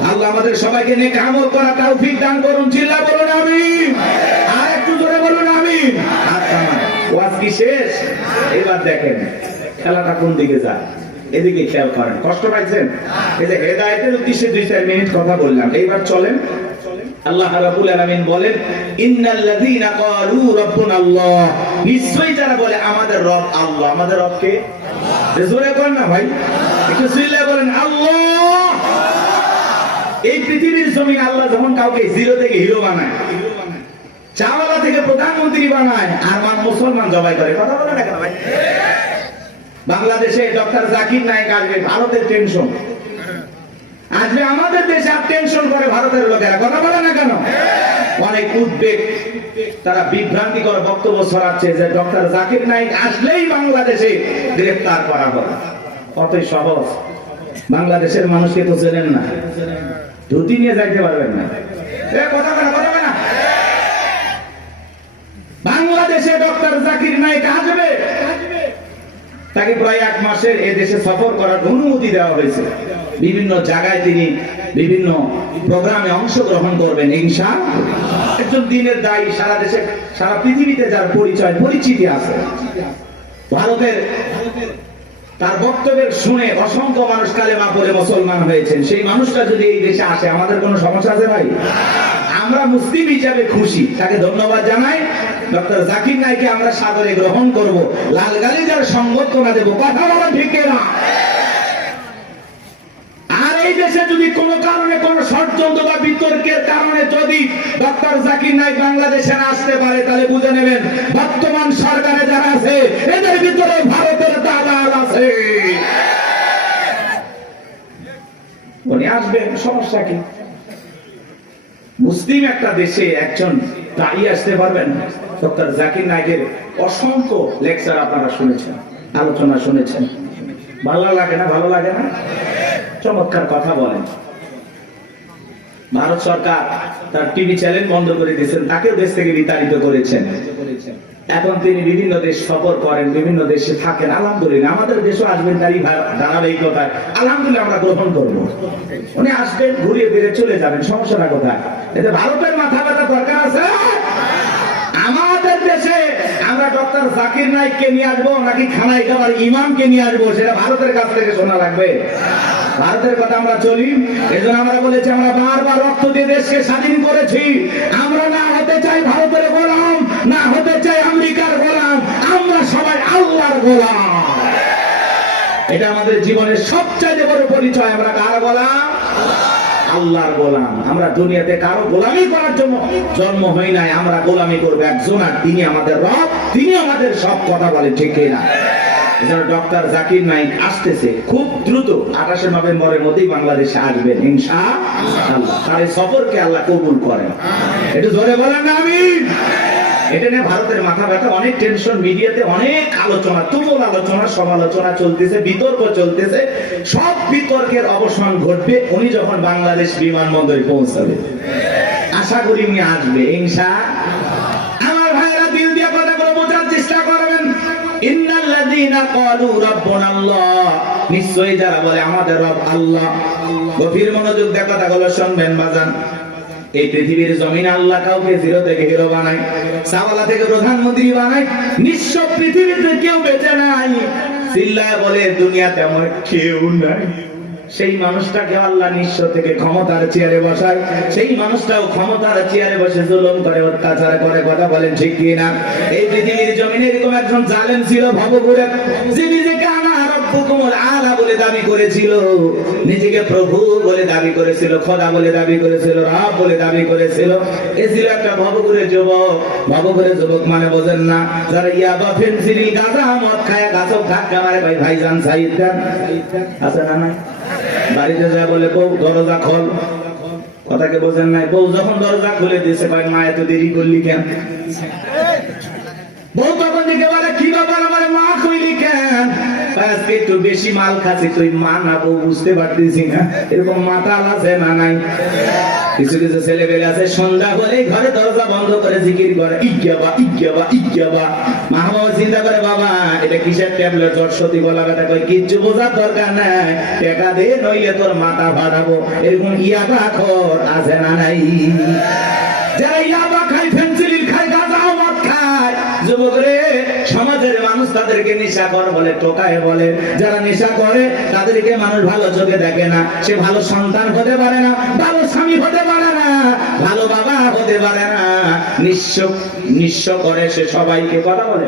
আল্লাহ আমাদের সবাইকে নেক আমল করা তৌফিক দান করুন। চিল্লা বলুন আমিন। আর একটু জোরে বলুন আমিন। ওয়াজ কি শেষ? এবার দেখেন খেলাটা কোন দিকে যায়, এদিকে খেয়াল করেন। কষ্ট পাইছেন? এই যে হেদায়েতের উদ্দেশ্যে 2-4 মিনিট কথা বললাম, এইবার চলেন। আল্লাহ রাব্বুল আলামিন বলেন, ইন্নাল্লাযীনা ক্বালু রাব্বুনাল্লাহ, নিশ্চয়ই যারা বলে আমাদের রব আল্লাহ। আমাদের রব কে? জোরে করেন না ভাই, একটু চিল্লায়ে বলেন আল্লাহ। এই পৃথিবীর জমিনে আল্লাহ যখন কাউকে জিরো থেকে হিরো বানায়, চাওয়ালা থেকে প্রধানমন্ত্রী বানায়, আর মুসলমান জবাই করে। কথা বলে না কেন ভাই? বাংলাদেশে ডক্টর জাকির নায়েক আসবে, ভারতের টেনশন আসবে আমাদের দেশে, আর টেনশন করে ভারতের লোকেরা। কথা বলে না কেন? অনেক উদ্বেগ, তারা বিভ্রান্তিকর বক্তব্য ছড়াচ্ছে যে ডক্টর জাকির নায়েক আসলেই বাংলাদেশে গ্রেফতার করা হবে। কতই সহজ। বাংলাদেশের মানুষকে তো চেনেন না, ধুতি নিয়ে যাইতে পারবেন না। কথা বলে না, বাংলাদেশে ডক্টর জাকির নায়েক আসবে, তাকে প্রায় 1 মাসের এ দেশে সফর করার অনুমতি দেওয়া হয়েছে। বিভিন্ন জায়গায় তিনি বিভিন্ন প্রোগ্রামে অংশগ্রহণ করবেন ইনশাআল্লাহ। একজন দিনের দায়ী, সারা দেশে সারা পৃথিবীতে যার পরিচিতি আছে। ভারতের তার বক্তব্যের শুনে অসংখ্য মানুষ কালেমা পড়ে মুসলমান হয়েছেন। সেই মানুষটা যদি এই দেশে আসে, আমাদের কোনো সমস্যা আছে ভাই? আমরা মুসলিম হিসাবে খুশি, তাকে ধন্যবাদ জানাই। ডক্টর জাকির নায়েককে আমরা সাদরে গ্রহণ করব, লাল গালিচার সংবর্ধনা দেব। কথা বলা ঠিক না? আর এই দেশে যদি কোনো কারণে কোনো ষড়যন্ত্র বা বিতর্কের কারণে যদি ডক্টর জাকির নায়েক বাংলাদেশে না আসতে পারে, তাহলে বুঝে নেবেন বর্তমান সরকারে যারা আছে এদের ভিতরে ভারতের দালাল আছে। উনি আসবেন, সমস্যা কি? মুসলিম একটা দেশে একজন দায়ী আসতে পারবেন। ডক্টর জাকির নায়েকের অসংখ্য লেকচার আপনারা শুনেছেন, আলোচনা শুনেছেন। ভালো লাগে না? ভালো লাগে না? চমৎকার কথা বলেন। ভারত সরকার তার টিভি চ্যানেল বন্ধ করে দিয়েছেন, তাকেও দেশ থেকে বিতাড়িত করেছেন। এখন তিনি বিভিন্ন দেশ সফর করেন, বিভিন্ন দেশে থাকেন। আলহামদুলিল্লাহ, আমাদের দেশও আসবেন, তারই ধারাবাহিকতায় আলহামদুলিল্লাহ আমরা গ্রহণ করবো। উনি আসবেন, ঘুরিয়ে ফিরে চলে যাবেন, সমস্যাটা কোথায়? এতে ভারতের মাথা ব্যথা দরকার আছে? আমাদের দেশে আমরা ডক্টর জাকির নায়েককে নিয়ে আসবো নাকি খানায় খাবার ইমামকে নিয়ে আসবো, সেটা ভারতের কাছ থেকে শোনা লাগবে। ভারতের কথা আমরা চলি, এজন্য আমরা বলেছি আমরা বারবার রক্ত দিয়ে দেশকে স্বাধীন করেছি। আমরা না হতে চাই ভারতের গোলাম, না হতে চাই আমেরিকার গোলাম, আমরা সবাই আল্লাহর গোলাম। এটা আমাদের জীবনের সবচেয়ে বড় পরিচয়। আমরা কার গোলাম? আল্লাহর গোলাম। আমরা দুনিয়াতে কারো গোলামি করার জন্য জন্ম হই নাই, আমরা গোলামি করবো একজন, আর তিনি আমাদের রব, তিনি আমাদের সব। কথা বলে ঠিক না? ডক্টর জাকির নায়েক আসতেছে খুব দ্রুত, 28 নভেম্বরের মধ্যেই বাংলাদেশে আসবেন ইনশাআল্লাহ। তার এই সফরকে আল্লাহ কবুল করেন। একটু জোরে বলেন না আমিন। এটা নিয়ে ভারতের মাথা ব্যথা, অনেক টেনশন, মিডিয়াতে অনেক আলোচনা, তুমুল আলোচনা, সমালোচনা চলতেছে, বিতর্ক চলতেছে। সব বিতর্কের অবসান ঘটবে উনি যখন বাংলাদেশ বিমানবন্দরে পৌঁছাবে। আশা করি উনি আসবে ইনশাআল্লাহ। আমার ভাইরা দিল দিয়ে কথাগুলো বোঝার চেষ্টা করবেন। ইন্নাল্লাযীনা ক্বালু রাব্বুনাল্লাহ, নিশ্চয়ই যারা বলে আমাদের রব আল্লাহ। গভীর মনোযোগ দিয়ে কথাগুলো শুনবেন বাজান। এই পৃথিবীর জমিনে আল্লাহ কাউকে জিরো থেকে হিরো বানায়, চাওয়ালা থেকে প্রধানমন্ত্রী বানায়। নিঃস্ব পৃথিবীতে কেউ বেঁচে নাই। চিল্লায় বলে দুনিয়াতে আমার কেউ নাই। সেই মানুষটাকে আল্লাহ নিঃস্ব থেকে ক্ষমতার চেয়ারে বসায়, সেই মানুষটাও ক্ষমতার চেয়ারে বসে জুলুম করে, অত্যাচার করে। কথা বলেন ঠিক কি না? এই পৃথিবীর জমিনে এরকম একজন জালেম ছিল ভবঘুরে, যে নিজেকে আনা রব্বুকুমুল আলা বলে দাবি করেছিল, নিজেকে প্রভু বলে দাবি করেছিল, খোদা বলে দাবি করেছিল, রব বলে দাবি করেছিল। এ ছিল একটা ভবঘুরে যুবক। ভবঘুরে যুবক মানে বোঝেন না? যারা ইয়াবা, ফেনসিডিল, গাঁজা, মদ খায়, গাছক ধাক্কা মারে। ভাইজান সাইদ দেন আছে না? না, বাড়িতে যায় বলে বউ দরজা খোল। কথাকে বোঝেন নাই? বউ যখন দরজা খুলে দিয়েছে, ভাই মা এত দেরি করলি কেন? বউ তখন দিকে বলে কি ব্যাপার, আমার মা কইলি কেন? আজকে একটু বেশি মাল খাচ্ছি, তুই মানাবো বুঝতে পারতেছি না। এরকম মাতাল আছে না নাই? কিছু কিছু ছেলে পেলে আছে সন্ধ্যা হলে ঘরে দরজা বন্ধ করে জিকির করে, ইজ্ঞাবা ইজ্ঞাবা ইজ্ঞাবা। মা বাবা চিন্তা করে, বাবা এটা কিসের ট্যাবলেট, জড়সতি বলা কথা কই, কিচ্ছু বোঝার দরকার নাই, টাকা দে নইলে তোর মাথা ফাটাবো। এরকম ইয়াবা খোর আছে না নাই? যারা ইয়াবা খায়, ফেন্সিডিল খায়, গাঁজা মদ খায়, যুবক রে, সমাজের মানুষ তাদেরকে নেশাখোর বলে, টোকায় বলে। যারা নেশা করে তাদেরকে মানুষ ভালো চোখে দেখে না। সে ভালো সন্তান হতে পারে না, ভালো স্বামী হতে পারে না, ভালো বাবা হতে পারে না। নিঃস্ব করে সে সবাইকে, কথা বলে।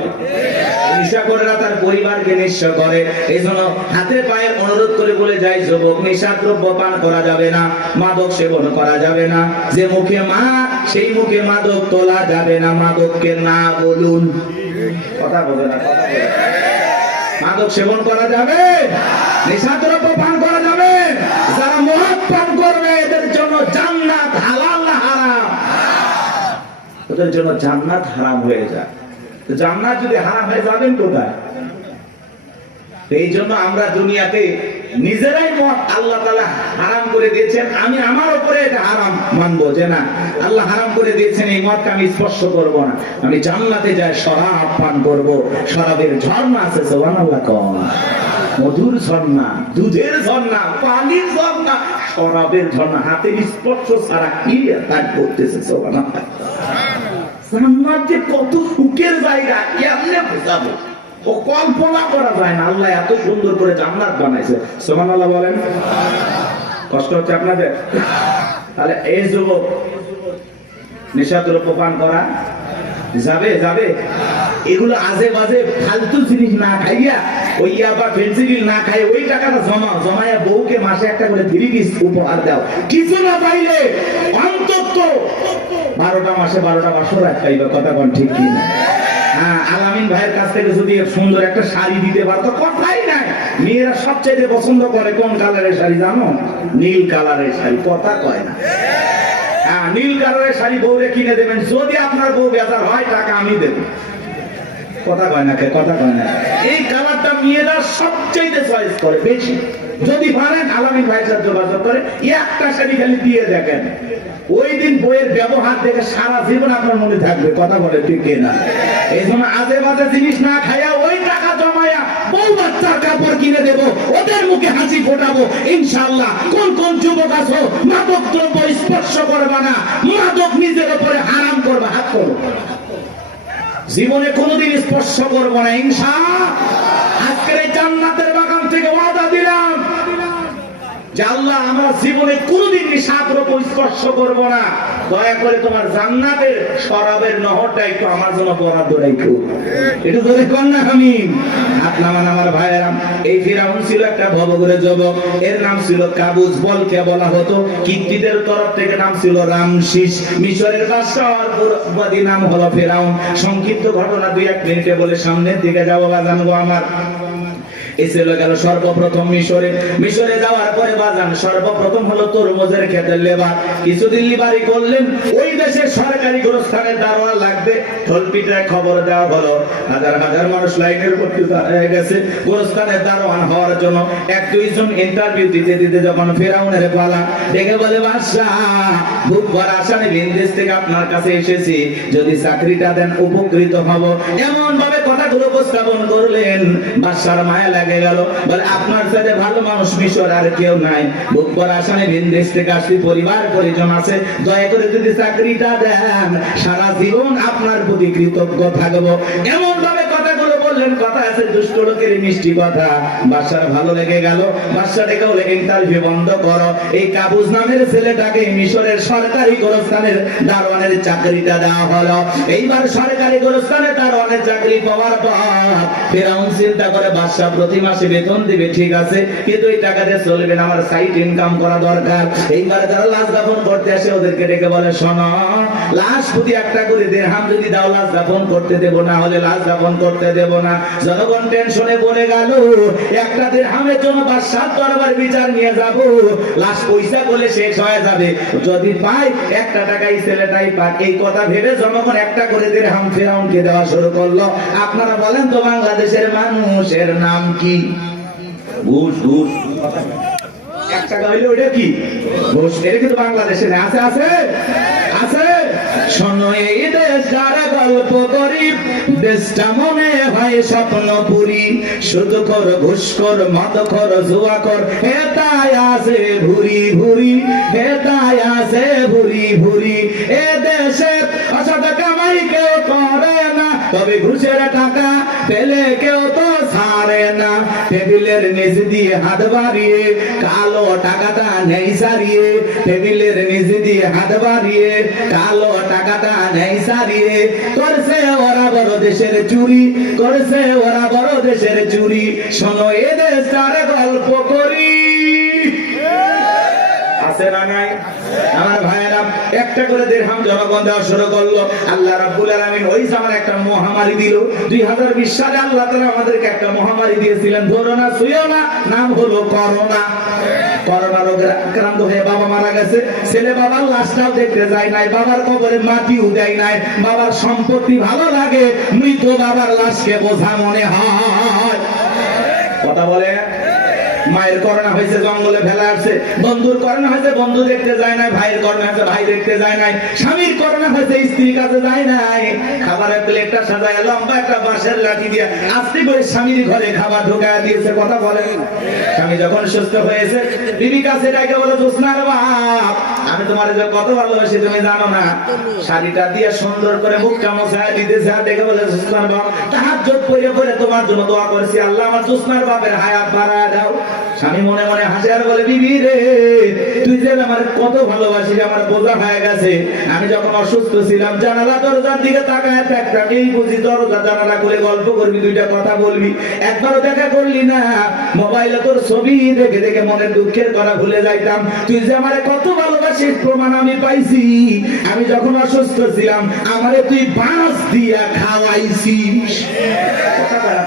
নেশা করে না, তার পরিবারকে নিঃস্ব করে। এই জন্য হাতে পায়ে অনুরোধ করে বলে যায়, যুবক নেশা দ্রব্য পান করা যাবে না, মাদক সেবন করা যাবে না। যে মুখে মা সেই মুখে মাদক তোলা যাবে না, মাদককে না বলুন। কথা বলে না, কথা বলে। মাদক সেবন করা যাবে, নেশা দ্রব্য পান করা যাবে। যারা মদ পান করবে এদের জন্য জান্নাত হালাল না হারাম? ওদের জন্য জান্নাত হারাম হয়ে যায়। জান্নাত যদি হারাম হয়ে যাবেন কোথায়? এই জন্য আমরা দুনিয়াতে নিজেরাই মদ আল্লাহ তাআলা হারাম করে দিয়েছেন। আমি আমার উপরে এটা হারাম মানবো যে না, আল্লাহ হারাম করে দিয়েছেন, এই মদকে আমি স্পর্শ করব না। আমি জান্নাতে যাই শরাব পান করব। শরাবের ঝর্ণা আছে, সুবহানাল্লাহ কোন, মধুর ঝর্ণা, দুধের ঝর্ণা, পানির ঝর্ণা, শরাবের ঝর্ণা। হাতের স্পর্শ ছাড়া কি তার করতেছে, সুবহানাল্লাহ। জান্নাত যে কত সুখের জায়গা, কেমনে বোঝাবো, ও কল্পনা করা যায় না। আল্লাহ এত সুন্দর করে জান্নাত বানাইছে, সুবহানাল্লাহ বলেন। কষ্ট হচ্ছে আপনাদের? তাহলে এই যুবক নেশা দ্রব্য পান করা যাবে? যাবে? এগুলো আজে বাজে ফালতু জিনিস না খাইয়া, ওই ইয়াবা ফেন্সিডিল না খাই, ওই টাকাটা জমায়া বউকে মাসে একটা করে 3 পিস উপহার দাও। কিছু না পাইলে অন্তত 12টা মাসে 12টা বছর খাইবা। কথা কোন ঠিক কি না? আলামিন ভাইয়ের কাছ থেকে যদি সুন্দর একটা শাড়ি দিতে পারতো, কথাই নাই। মেয়েরা সবচেয়ে পছন্দ করে কোন কালারের শাড়ি জানো? নীল কালারের শাড়ি। কথা কয় না? নীল কালারের শাড়ি বউরে কিনে দেবেন। যদি আপনার বউ বেজার হয়, টাকা আমি দেব। কথা কয় না? কথা কয় না? এই কালারটা মেয়েরা সবচেয়ে চয়েস করে বেশি। যদি পারেন আলামিন ভাইয়ের সাথে যোগাযোগ করে একটা শাড়ি খালি দিয়ে দেখেন, ওই দিন বইয়ের ব্যবহার দেখে সারা জীবন আপনার মনে থাকবে। কথা বলে ঠিক না? এই জন্য আজে বাজে জিনিস না খাইয়া ওই টাকা জমায়া বউ বাচ্চার কাপড় কিনে দেব, ওদের মুখে হাসি ফোটাবো ইনশাআল্লাহ। কোন কোন যুবক আছো মাদক দ্রব্য স্পর্শ করবা না, মাদক নিজের উপরে হারাম করবা, হাত করো। জীবনে কোনোদিন স্পর্শ করবো না ইনশাআল্লাহ। আজকের এই জান্নাতের বাগান থেকে ওয়াদা দিলাম যে আল্লাহ আমরা জীবনে কোনোদিন নেশাদ্রব্য স্পর্শ করবো না। দয়া করে তোমার জান্নাতের শরাবের নহরটা একটু আমার জন্য বরাদ্দ রাখো। একটু ধরে কর না আমি। আপনার আমার ভাইয়েরা, এই ফিরাউন ছিল একটা ভবঘুরে যুবক। এর নাম ছিল কাবুজ। বলকে বলা হতো, কিত্তিদের তরফ থেকে নাম ছিল রামসিস। মিশরের বাদশাহর পুরোবাদী নাম হলো ফিরাউন। সংক্ষিপ্ত ঘটনা 2-1 মিনিটে বলে সামনের দিকে যাবো বা জানবো আমার। এসে গেল সর্বপ্রথম মিশরে যাওয়ার পরে বাজান সর্বপ্রথম হলো তরমুজের ক্ষেতের লেবার। কিছুদিন লিবারি করলেন। ওই দেশে সরকারি গোরস্থানের দারোয়ান লাগবে। ঢোলপিটায় খবর দেওয়া হলো, হাজার হাজার মানুষ লাইনের উপর হয়ে গেছে গোরস্থানের দারোয়ান হওয়ার জন্য। 1-2 জন ইন্টারভিউ দিতে দিতে যখন ফেরাউনের পালা, ডেকে বলে, বাদশাহ বুক ভরা আশা নিয়ে ভিনদেশ থেকে আপনার কাছে এসেছি, যদি চাকরিটা দেন উপকৃত হব। এমন ভাবে কথাগুলো উপস্থাপন করলেন, বাদশার মায়া লাগে গেল। বলে, আপনার সাথে ভালো মানুষ মিশর আর কেউ নাই। বুক ভরা আশা নিয়ে ভিনদেশ থেকে আসছি, পরিবার পরিজন আছে, দয়া করে যদি চাকরিটা দেন সারা জীবন আপনার প্রতি কৃতজ্ঞ থাকবো। এমন ভাবে কথাগুলো বললেন, কথা আছে দুষ্ট লোকের মিষ্টি কথা। বাদশার ভালো লেগে গেল। বাদশা ডেকে বলে, ইন্টারভিউ বন্ধ করো। এই কাবুজ নামের ছেলেটাকে মিশরের সরকারি গোরস্থানের দারোয়ানের চাকরিটা দেওয়া হলো। এইবার সরকারি গোরস্থানে দারোয়ানের চাকরি পাওয়ার পর ফেরাউন চিন্তা করে, বাদশা প্রতি মাসে বেতন দিবে ঠিক আছে, কিন্তু এই টাকা দিয়ে চলবে না, আমার সাইড ইনকাম করা দরকার। এইবার যারা লাশ দাফন করতে আসে ওদেরকে ডেকে বলে, শোনো, লাশ প্রতি 1টা করে দিরহাম যদি দাও লাশ দাফন করতে দেব, না হলে লাশ দাফন করতে দেব না। জনগণ টেনশনে পড়ে গেল, একটা দিরহামের জন্য বাদশার দরবার বিচার নিয়ে যাব, লাশ পয়সা করলে শেষ হয়ে যাবে, যদি পাই একটা টাকাই ছেলেটাই পাক। এই কথা ভেবে জনগণ একটা করে দিরহাম ফেরাউনকে দেওয়া শুরু করলো। আপনারা বলেন তো বাংলাদেশের মানুষের নাম কি? ঘুষ। ঘুষ এক টাকা হইলে ওটা কি? ঘুষ। এটা কিন্তু বাংলাদেশে আছে আছে আছে। শোনো এই দেশ যারা গল্প করি, দেশটা মনে হয় স্বপ্নপুরী, শুধু কর ঘুষ কর মদ কর জুয়া কর, হেতায় আছে ভুরি ভুরি, হেতায় আছে ভুরি ভুরি। এ দেশে অসৎ কামাই কেউ করে না, তবে ঘুষের টাকা পেলে কেউ তো ছাড়ে না। টেবিলের নিচ দিয়ে হাত বাড়িয়ে কালো টাকাটা নেই সারিয়ে, টেবিলের নিচ দিয়ে হাত বাড়িয়ে কালো টাকাটা নেই সারিয়ে, করছে ওরা বড় দেশের চুরি, করছে ওরা বড় দেশের চুরি। শোনো এ দেশটার গল্প করি, আছে না নাই? আমার ভাইয়েরা একটা করে দিরহাম জনগণ দেওয়া শুরু করলো। আল্লাহ রাব্বুল আলামিন ওই জামানে একটা মহামারী দিল। 2020 সালে আল্লাহ তাআলা আমাদেরকে একটা মহামারী দিয়েছিলেন, ধরো না ছুঁয়ো না, নাম হলো করোনা। করোনা রোগে আক্রান্ত হয়ে বাবা মারা গেছে, ছেলে বাবার লাশটাও দেখতে যায় নাই, বাবার কবরে মাটিও দেয় নাই। বাবার সম্পত্তি ভালো লাগে, মৃত বাবার লাশকে বোঝা মনে হয়। কথা বলে। মায়ের করোনা হয়েছে, জঙ্গলে ফেলা আসছে। বন্ধুর করোনা হয়েছে, বন্ধু দেখতে যায় নাই। ভাইয়ের করোনা হয়েছে, ভাই দেখতে যায় নাই। স্বামীর করোনা হয়েছে, স্ত্রীর কাছে যায় নাই। খাবারের প্লেটটা সাজায় লম্বা একটা বাঁশের লাঠি দিয়ে আস্তে করে স্বামীর ঘরে খাবার ঢোকায় দিয়েছে। কথা বলেন। স্বামী যখন সুস্থ হয়েছে, বিবি কাছে ডাকে বলে, জোসনার বাপ, আমি তোমার যে কত ভালোবাসি তুমি জানো না। শাড়িটা দিয়ে সুন্দর করে মুখটা মোছায় দিতেছে, আর ডেকে বলে, জোসনার বাপ, তাহাজ্জুদ পড়ে পড়ে তোমার জন্য দোয়া করেছি, আল্লাহ আমার জোসনার বাপের হায়াত বাড়ায় দাও। স্বামী মনে মনে হাসে আর বলে, বিবি রে, তুই যে আমার কত ভালোবাসি, আমার বোঝা হয়ে গেছে। আমি যখন অসুস্থ ছিলাম, জানালা দরজার দিকে তাকায় একটা এই বুঝি দরজা জানালা করে গল্প করবি, দুইটা কথা বলবি, একবারও দেখা করলি না। মোবাইলে তোর ছবি দেখে দেখে মনের দুঃখের কথা ভুলে যাইতাম। তুই যে আমার কত ভালোবাসিস প্রমাণ আমি পাইছি। আমি যখন অসুস্থ ছিলাম, আমারে তুই বাঁশ দিয়া খাওয়াইছিস।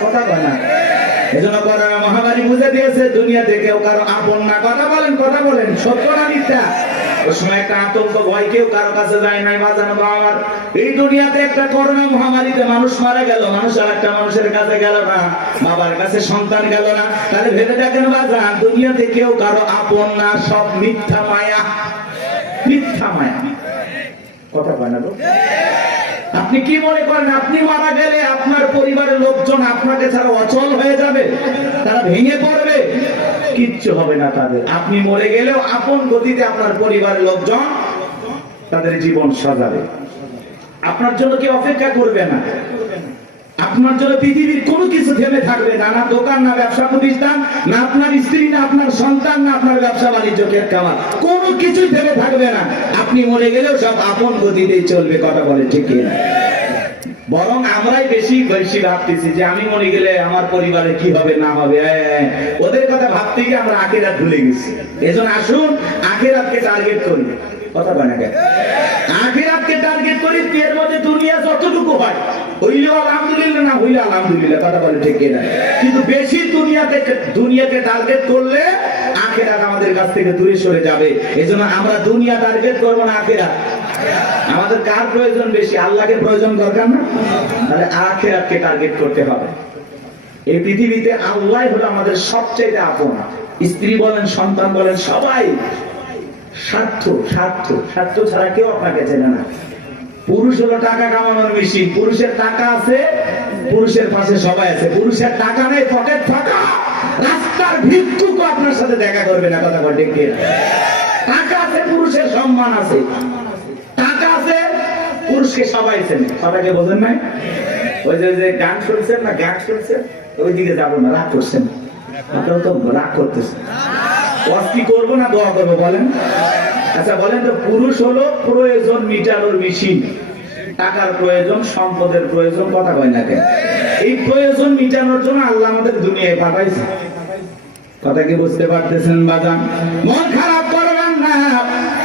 কথা বলে না। এজন্য করোনা মহামারী বুঝে দিয়েছে, দুনিয়াতে কেউ কারো আপন না। কথা বলেন সত্য না মিথ্যা? ওই সময় একটা আতঙ্ক ভয়, কেউ কারো কাছে যায় নাই। বাজানো আমার এই দুনিয়াতে একটা করোনা মহামারীতে মানুষ মারা গেল, মানুষ আর একটা মানুষের কাছে গেল না, বাবার কাছে সন্তান গেল না। তাহলে ভেবে দেখেন বাজান, দুনিয়াতে কেউ কারো আপন না, সব মিথ্যা মায়া, মিথ্যা মায়া। কথা বলে না। আপনি কি মনে করেন আপনি মারা গেলে আপনার পরিবারের লোকজন আপনাকে ছাড়া অচল হয়ে যাবে, তারা ভেঙে পড়বে? কিচ্ছু হবে না তাদের। আপনি মরে গেলেও আপন গতিতে আপনার পরিবারের লোকজন তাদের জীবন সাজাবে। আপনার জন্য কেউ অপেক্ষা করবে না, আপনার জন্য পৃথিবীর কোনো কিছু থেমে থাকবে না। না দোকান, না ব্যবসা প্রতিষ্ঠান, না আপনার স্ত্রী, না আপনার সন্তান, না আপনার ব্যবসা বাণিজ্য কামার, কোনো কিছুই থেমে থাকবে না। আপনি মরে গেলেও সব আপন গতিতেই চলবে। কথা বলে ঠিক না? বরং আমরাই বেশি বেশি ভাবতেছি যে আমি মরে গেলে আমার পরিবারে কি হবে না হবে। ওদের কথা ভাবতে গিয়ে আমরা আখিরাত ভুলে গেছি। এজন্য আসুন আখিরাতকে টার্গেট করি। কথা বলে না, আখিরাতকে টার্গেট করি। এর মধ্যে দুনিয়া যতটুকু হয় হইলেও আলহামদুলিল্লাহ, না হইলে আলহামদুলিল্লাহ। কথা বলে ঠিক না? কিন্তু বেশি দুনিয়াকে টার্গেট করলে আখিরাত আমাদের কাছ থেকে দূরে সরে যাবে। এজন্য আমরা দুনিয়া টার্গেট করবো না, আখিরাত। আমাদের কার প্রয়োজন বেশি? আল্লাহকে প্রয়োজন দরকার না? তাহলে আখিরাতকে টার্গেট করতে হবে। এই পৃথিবীতে আল্লাহ হলো আমাদের সবচেয়ে আপন। স্ত্রী বলেন, সন্তান বলেন, সবাই স্বার্থ স্বার্থ স্বার্থ ছাড়া কেউ আপনাকে চেনে না। পুরুষ হলো টাকা কামানোর মেশিন। পুরুষের টাকা আছে, পুরুষের পাশে সবাই আছে। পুরুষের টাকা নেই, পকেট ফাঁকা, রাস্তার ভিক্ষুক আপনার সাথে দেখা করবে না। কথা বলে ঠিক। টাকা আছে, পুরুষের সম্মান আছে। টাকা আছে, পুরুষকে সবাই চেনে। কথাকে বোঝেন নাই? ওই যে গান শুনছেন না, গান শুনছেন, ওই দিকে যাবো না, রাগ করছেন। আপনারা তো রাগ করতেছেন। কি করবো না দোয়া করবো বলেন? আচ্ছা বলেন তো, পুরুষ হলো প্রয়োজন মিটানোর মেশিন। টাকার প্রয়োজন, সম্পদের প্রয়োজন। কথা কয় না কেন? এই প্রয়োজন মিটানোর জন্য আল্লাহ আমাদের দুনিয়ায় পাঠাইছে। কথা কি বুঝতে পারতেছেন বাজান? মন খারাপ করবেন না।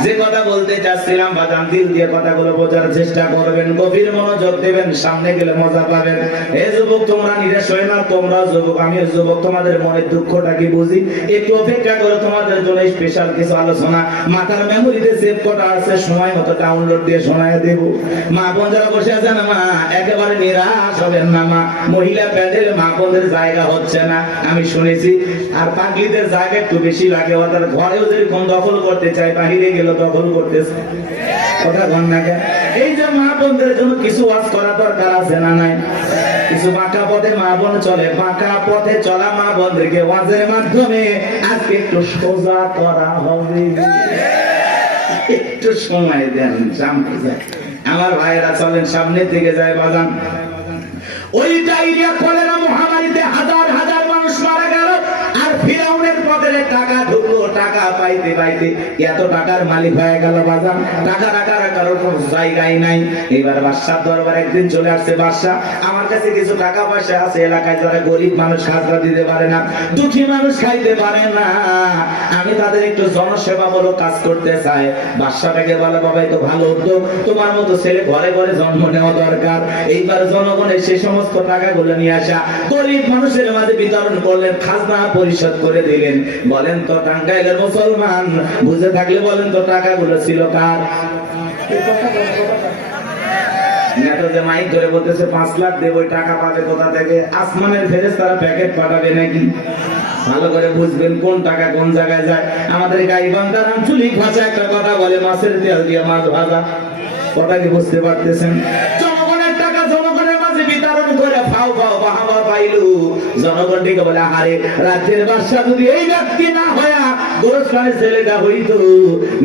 যে কথা বলতে চাচ্ছিলাম বাদাম, দিল দিয়ে কথাগুলো বোঝার চেষ্টা করবেন, গভীর মনোযোগ দেবেন, সামনে গেলে মজা পাবেন। এই যুবক তোমরা নিরাশ হয় না, তোমরা যুবক আমিও যুবক, তোমাদের মনের দুঃখটা কি বুঝি। একটু অপেক্ষা করে, তোমাদের জন্য স্পেশাল কিছু আলোচনা মাথার মেমোরিতে সেভ করা আছে, সময় মতো ডাউনলোড দিয়ে শোনায় দেব। মা বোন যারা বসে আছেন মা, একেবারে নিরাশ হবেন না মা। মহিলা প্যান্ডেলে মা বোনদের জায়গা হচ্ছে না আমি শুনেছি, আর পাগলিদের জায়গা একটু বেশি লাগে। ওদের ঘরেও যেরকম দখল করতে চায়, বাহিরে গেলে দখল করতেছে। কথা বল না কেন? এই যে মা বোনদের জন্য কিছু ওয়াজ করা দরকার আছে না নাই? কিছু বাঁকা পথে মা বোন চলে, বাঁকা পথে চলা মা বোনদেরকে ওয়াজের মাধ্যমে আজকে একটু সোজা করা হবে। একটু সময় দেন, সামনে যায় আমার ভাইরা, চলেন সামনের দিকে যায় বাজান। ওই ডায়রিয়া কলেরা মহামারীতে হাজার হাজার মানুষ মারা গেল, আর ফিরাউনের পকেটে টাকা ঢুকলো, টাকা পাইতে পাইতে এত টাকার মালিক হয়ে গেল বাজান, টাকা রাখার কারোর কোনো জায়গায় নাই। এবার বাদশার দরবার একদিন চলে আসছে, বাদশাহ আমার কাছে কিছু টাকা পয়সা আছে, এলাকায় যারা গরিব মানুষ খাজনা দিতে পারে না, দুঃখী মানুষ খাইতে পারে না, আমি তাদের একটু জনসেবামূলক কাজ করতে চাই। বাদশাটাকে বলে বাবা তো ভালো উদ্যোগ, তোমার মতো ছেলে ঘরে ঘরে জন্ম নেওয়া দরকার। এইবার জনগণের সে সমস্ত টাকাগুলো নিয়ে আসা গরিব মানুষের মাঝে বিতরণ করলেন, খাজনা পরিশোধ করে দিলেন। বলেন তো টাঙ্গাইলের মুসলমান বুঝে থাকলে বলেন তো টাকাগুলো ছিল কার? নেতা যে মাইক ধরে বলতেছে 5 লাখ দেব, ওই টাকা পাবে কোথা থেকে? আসমানের ফেরেশতারা প্যাকেট পাঠাবে নাকি? ভালো করে বুঝবেন কোন টাকা কোন জায়গায় যায়। আমাদের গাইবান্ধার আঞ্চলিক ভাষা একটা কথা বলে, মাছের তেল দিয়ে মাছ ভাজা। কথা কি বুঝতে পারতেছেন? জনগণের টাকা জনগণের মাঝে বিতরণ করে ফাও ফাও বাহাবা পাইলু, জনগণ ডেকে বলে আরে রাজ্যের বাদশা যদি এই ব্যক্তি না হয়া গোরস্থানের ছেলেটা হইতো,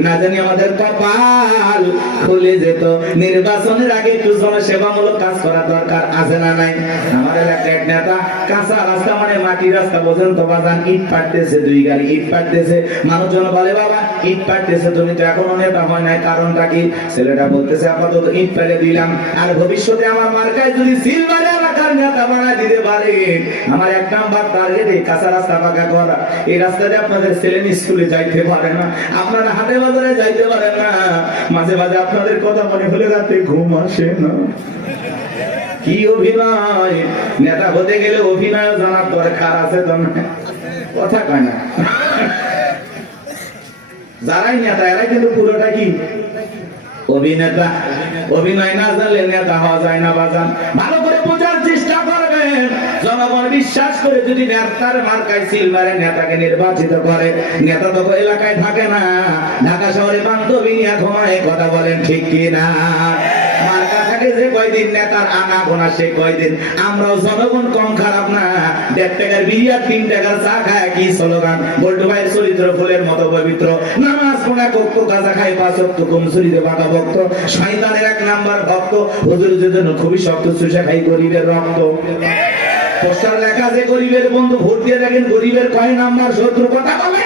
না জানি আমাদের কপাল খুলে যেত। নির্বাচনের আগে একটু জনসেবামূলক কাজ করা দরকার আছে না নাই? আমার এলাকার এক নেতা কাঁচা রাস্তা মানে মাটি রাস্তা বোঝেন তো বাজান, ইট পাড়তেছে, 2 গাড়ি ইট পাড়তেছে। মানুষজন বলে বাবা ইট পাড়তেছে, তুমি তো এখনো নেতা হয় নাই, কারণটা কি? ছেলেটা বলতেছে আপাতত ইট ফেলে দিলাম, আর ভবিষ্যতে আমার মার্কায় যদি সিলভার এলাকার নেতা বানায় দিতে পারে, আমার 1 নাম্বার টার্গেটে কাঁচা রাস্তা পাকা করা। এই রাস্তাতে আপনাদের ছেলে স্কুলে যাইতে পারে না, আপনারা হাটে বাজারে যাইতে পারেন না, মাঝে মাঝে আপনাদের কথা মনে হলে রাতে ঘুম আসে না। কি অভিনয়! নেতা হতে গেলে অভিনয় জানার দরকার আছে তো না? কথা কয় না। যারাই নেতা এরাই কিন্তু পুরোটা কি অভিনেতা। অভিনয় না জানলে নেতা হওয়া যায় না বাজান। ভালো করে বোঝার চেষ্টা করবেন। জনগণ বিশ্বাস করে যদি নেতার মার্কায় সিল মারে নেতাকে নির্বাচিত করে, নেতা তো এলাকায় থাকে না, ঢাকা শহরে বান্ধবী নিয়ে ঘুমায়। কথা বলেন ঠিক কি না? মার্কা থাকে যে কয়দিন, নেতার আনা গোনা সে কয়দিন। আমরাও জনগণ কম খারাপ না, 1.5 টাকার বিরিয়ার 3 টাকার চা খায় কি স্লোগান। বল্টু ভাইয়ের চরিত্র ফুলের মতো পবিত্র, নামাজ পড়া কক্ষ গাঁজা খায় 5 ওয়াক্ত কমসুরিতে বাঁকা ভক্ত, শয়তানের 1 নাম্বার ভক্ত, হুজুরের জন্য খুবই শক্ত, চুষা খাই গরিবের রক্ত। পোস্টার লেখা যে গরিবের বন্ধু, ভোট দিয়ে দেখেন গরিবের কয় নাম্বার শত্রু। কথা বলে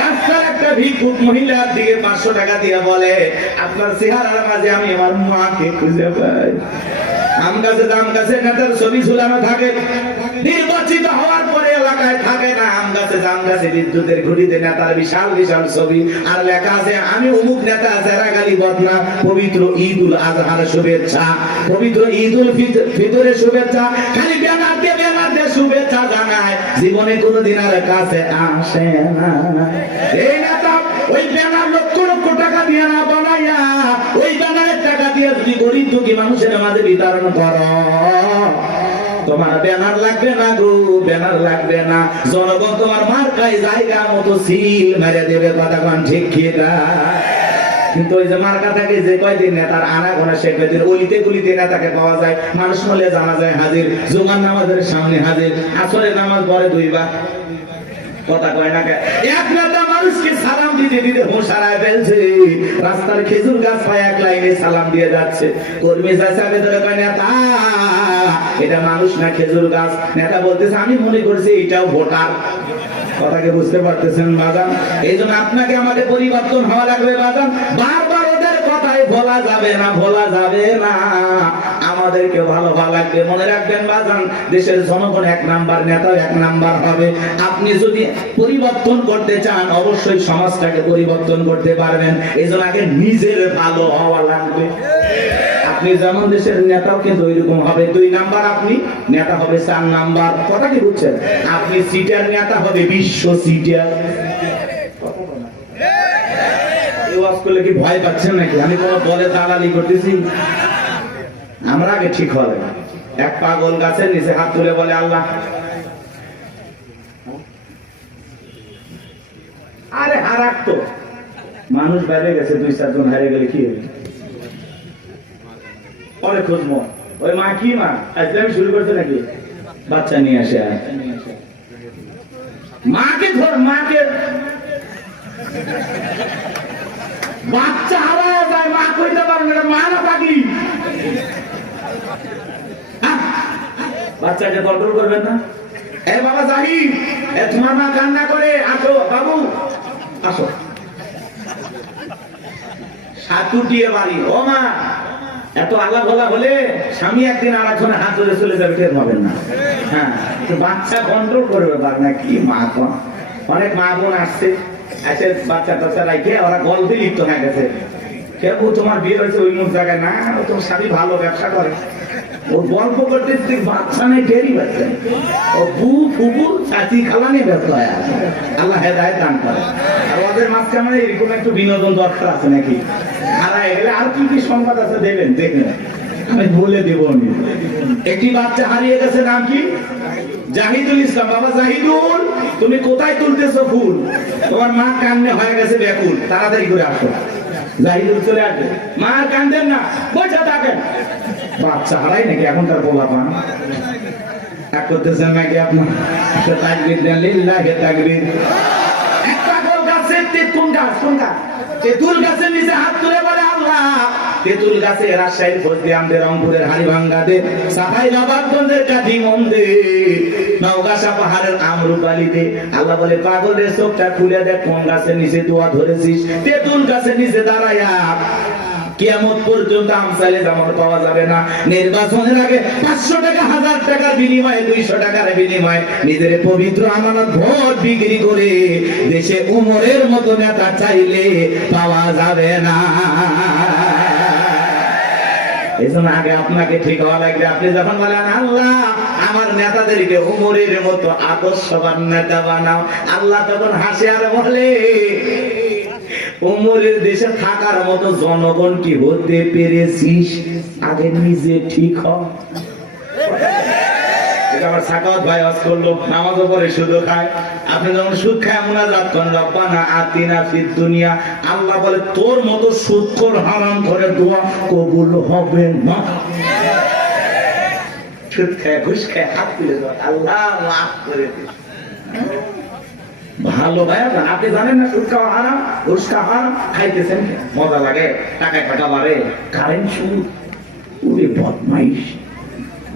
রাস্তার একটা ভিক্ষুক মহিলার দিকে 500 টাকা দিয়ে বলে আপনার চেহারার মাঝে আমি আমার মাকে খুঁজে পাই। আম গাছে নেতার ছবি ঝুলানো থাকে, নির্বাচিত হওয়ার পরে এলাকায় থাকে না। আম গাছে বিদ্যুতের ঘুড়িতে নেতার বিশাল বিশাল ছবি, আর লেখা আছে আমি অমুক নেতা, জেরাগালি বদনা, পবিত্র ঈদুল আজহার শুভেচ্ছা, পবিত্র ঈদুল ফিতরের শুভেচ্ছা। খালি ব্যানার দিয়ে শুভেচ্ছা জানায়, জীবনে কোনোদিন আর কাছে আসে না। এই নেতা ওই ব্যানার লক্ষ লক্ষ টাকা দিয়ে না বানাইয়া, ওই ব্যানারের টাকা দিয়ে যদি গরিব দুঃখী মানুষের মাঝে বিতরণ করো, তোমার ব্যানার লাগবে না গো, ব্যানার লাগবে না। জনগণ তোমার মার্কায় জায়গা মতো সিল মেরে দেবে। কথা কোন ঠিক কি না? কিন্তু ওই যে মার্কা থাকে যে কয়দিন নেতার আনা গোনা সে কয়দিন অলিতে গলিতে নেতাকে পাওয়া যায়। মানুষ মলে জানা যায় হাজির, জুমার নামাজের সামনে হাজির, আসরের নামাজ পরে 2 বার। কথা কয় না। এক নেতা মানুষকে সালাম দিতে দিতে হোশ হারায় ফেলছে, রাস্তার খেজুর গাছ পায় 1 লাইনে সালাম দিয়ে যাচ্ছে। কর্মী চাচা ভেতরে কয় নেতা এটা মানুষ না খেজুর গাছ। নেতা বলতেছে আমি মনে করছি এটাও ভোটার। কথাকে বুঝতে পারতেছেন বাজান? এই জন্য আপনাকে আমাদের পরিবর্তন হওয়া লাগবে বাজান। বারবার ওদের কথাই ভোলা যাবে না, ভোলা যাবে না। আমাদেরকে ভালো লাগবে। মনে রাখবেন বাজান, দেশের জনগণ 1 নাম্বার, নেতা 1 নাম্বার হবে। আপনি যদি পরিবর্তন করতে চান অবশ্যই সমাজটাকে পরিবর্তন করতে পারবেন। এজন্য আগে নিজের ভালো হওয়া লাগবে। আপনি যেমন দেশের নেতাও কিন্তু ওইরকম হবে। 2 নাম্বার আপনি নেতা হবে 4 নাম্বার। কথা কি বুঝছেন? আপনি সিটার নেতা হবে বিশ্ব সিটার। কি ভয় পাচ্ছেন নাকি? আমি কোন দলে দালালি করতেছি? আমরা আগে ঠিক হবে। এক পাগল গাছের নিচে হাত তুলে বলে আল্লাহ, আরে হারাক তো মানুষ বাইরে গেছে, 2-4 জন হারিয়ে গেলে কি হবে? পরে খুঁজবো ওই মা কি মা আজকে আমি শুরু করতে নাকি বাচ্চা নিয়ে আসে, মাকে ধর, মাকে বাচ্চা হারায় যায়, মা কইতে পারবে না, মা না পাগলি। বাচ্চাকে কন্ট্রোল করবেন না। এ বাবা জাহিদ, এ তোমার মা কান্না করে, আসো বাবু আসো। সাতুটিয়ে বাড়ি, ও মা এত আল্লাহ বলা হলে স্বামী একদিন আর একজনের হাত ধরে চলে যাবে, টের পাবেন না। হ্যাঁ, বাচ্চা কন্ট্রোল করবে পার না কি মা। অনেক মা বোন আসছে, এসে বাচ্চা টাচ্চা রাখে ওরা গল্পে লিপ্ত হয়ে গেছে। কেউ তোমার বিয়ে হয়েছে ওই মুখ জায়গায় না, তোমার স্বামী ভালো ব্যবসা করে, ও গল্প করতে বাচ্চা নেই, টেরই পাচ্ছে। ও বু ফুবু চাচি খালা নিয়ে ব্যস্ত হয়ে আছে। আল্লাহ হেদায়েত দান করে। আর ওদের মাঝখানে এরকম একটু বিনোদন দরকার আছে নাকি? হারায় গেলে আর কি কি সংবাদ আছে দেবেন, দেখবেন, আমি বলে দেব। একটি বাচ্চা হারিয়ে গেছে, নাম কি? জাহিদুল ইসলাম। বাবা জাহিদুল, তুমি কোথায় তুলতেছো ফুল? তোমার মা কান্নে হয়ে গেছে ব্যাকুল, তাড়াতাড়ি করে আসো। জাহিদুল চলে আসবে, মা কান্দেন না, বসে থাকেন। বাচ্চা হারাই নাকি এখনকার পোলা পান? এক করতেছেন নাকি আপনার? তাকবীর দেন, লিল্লাহি তাকবীর। একটা গোল গাছে তেঁতুল গাছ, কোন গাছ? তেঁতুল গাছের নিচে হাত তুলে বলে আল্লাহ, তেঁতুল গাছে রাজশাহীর ফজলি আমদের, রংপুরের হাড়িভাঙ্গাতে, সাফাই নবাবগঞ্জের কাঠিমন্দে, নওগাঁসা পাহাড়ের আমরুপালিতে। আল্লাহ বলে পাগলের চোখটা খুলে দেখ, কোন গাছের নিচে দোয়া ধরেছিস? তেঁতুল গাছের নিচে দাঁড়ায়া। কিয়ামত পর্যন্ত আমসালে জামাত পাওয়া যাবে না। নির্বাচনের আগে 500 টাকা, 1000 টাকার বিনিময়ে, 200 টাকার বিনিময়ে নিজের পবিত্র আমানত ভোট বিক্রি করে দেশে উমরের মতো নেতা চাইলে পাওয়া যাবে না। এজন্য আগে আপনাকে ঠিক হওয়া লাগবে। আপনি যখন বলেন আল্লাহ আমার নেতাদেরকে উমরের মতো আদর্শবান নেতা বানাও, আল্লাহ তখন হাসে আর বলে উমরের দেশে থাকার মতো জনগণ কি হতে পেরেছিস? আগে নিজে ঠিক হ। আমার সাকাওয়াত ভাই ওয়াজ করলো, নামাজও পড়ে সুদ খায়। আপনি যখন সুদ খায় মুনাজাত করেন, রব্বানা আতিনা ফিদ দুনিয়া, আল্লাহ বলে তোর মতো সুদখোর হারাম করে দোয়া কবুল হবে না। সুদ খায়, ঘুষ খায়, হাত তুলে দাও, আল্লাহ মাফ করে দিন। ভালো ভাই, আপনি জানেন না সুদ খাওয়া হারাম, ঘুষ খাওয়া হারাম, খাইতেছেন মজা লাগে, টাকায় টাকা বাড়ে, কারেন্ট সুদ, পুরো বদমাইশ।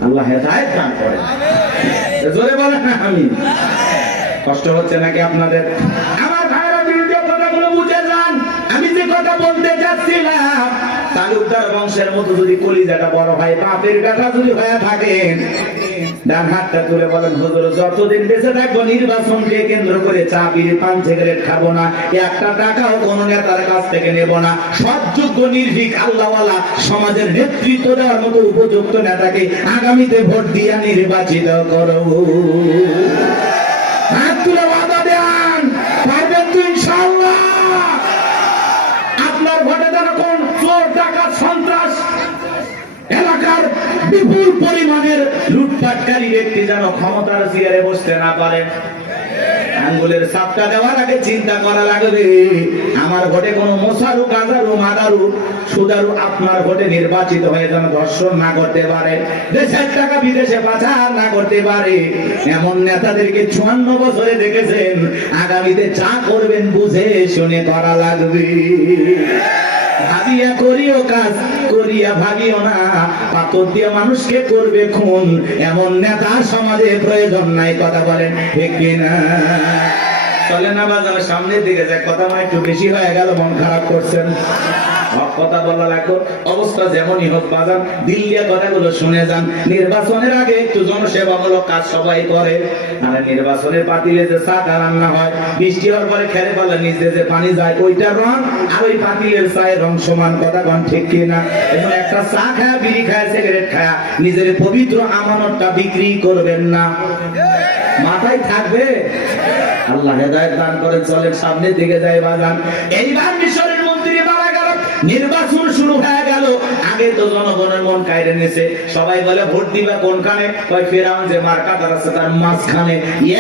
আল্লাহ হেদায়েত দান করে। জোরে বলেন না আমিন। কষ্ট হচ্ছে নাকি আপনাদের? আমার ভাইরা ভিডিও কথাগুলো বুঝে যান। আমি যে কথা বলতে যাচ্ছিলাম, তালুকদার বংশের মতো যদি কলিজাটা বড় হয়, বাপের বেটা যদি হয়ে থাকেন, ডান হাতটা তুলে বলেন হুজুর যতদিন বেঁচে থাকবো নির্বাচনকে কেন্দ্র করে চা বিড়ি পান সিগারেট খাবো না, একটা টাকাও কোন নেতার কাছ থেকে নেব না। সৎযোগ্য নির্ভীক আল্লাহওয়ালা সমাজের নেতৃত্ব দেওয়ার মতো উপযুক্ত নেতাকে আগামীতে ভোট দিয়া নির্বাচিত করব। হাত তুলে ওয়াদা দেন, পারবেন তো ইনশাআল্লাহ? আপনার ভোটে যেন কোন চোর ডাকাত সন্ত্রাস এলাকার বিপুল পরিমাণের লুটপাটকারী ব্যক্তি যেন ক্ষমতার চেয়ারে বসতে না পারে। আঙ্গুলের ছাপটা দেওয়ার আগে চিন্তা করা লাগবে, আমার ভোটে কোন মোসারু, গাজারু, মাদারু, সুদারু আপনার ভোটে নির্বাচিত হয়ে যেন ধর্ষণ না করতে পারে, দেশের টাকা বিদেশে পাচার না করতে পারে। এমন নেতাদেরকে 54 বছরে দেখেছেন। আগামীতে চা করবেন বুঝে শুনে করা লাগবে। ভাবিয়া করিও কাজ, করিয়া ভাবিও না, পাথর দিয়ে মানুষকে করবে খুন, এমন নেতা সমাজে প্রয়োজন নাই। কথা বলেন ঠিক কিনা? চলে না বাজার সামনের দিকে যায়, কথা একটু বেশি হয়ে গেল, মন খারাপ করছেন। হক কথা বলা লাগবে। অবস্থা যেমনই হোক বাজান, দিল দিয়ে কথাগুলো শুনে যান। নির্বাচনের আগে একটু জনসেবামূলক কাজ সবাই করে। আর নির্বাচনের পাতিলে যে চা রান্না হয়, বৃষ্টি হওয়ার পরে খেলে পালা নিচে যে পানি যায়, ওইটা রং আর ওই পাতিলের চায়ের রং সমান। কথা কন ঠিক কিনা? এখন একটা চা খায়, বিড়ি খায়, সিগারেট খায়, নিজের পবিত্র আমানতটা বিক্রি করবেন না। মাথায় থাকবে। আল্লাহ হেদায়েত দান করেন। চলেন সামনের দিকে যাই বাজান। এইবার মিশরের মন্ত্রী মারা গেল, নির্বাচন শুরু হয়ে গেল। আগে তো জনগণের মন কায়রে নিয়েছে, সবাই বলে ভোট দিবা কোনখানে? কয় ফেরাউন যে মার্কাটার আছে তার মাঝখানে।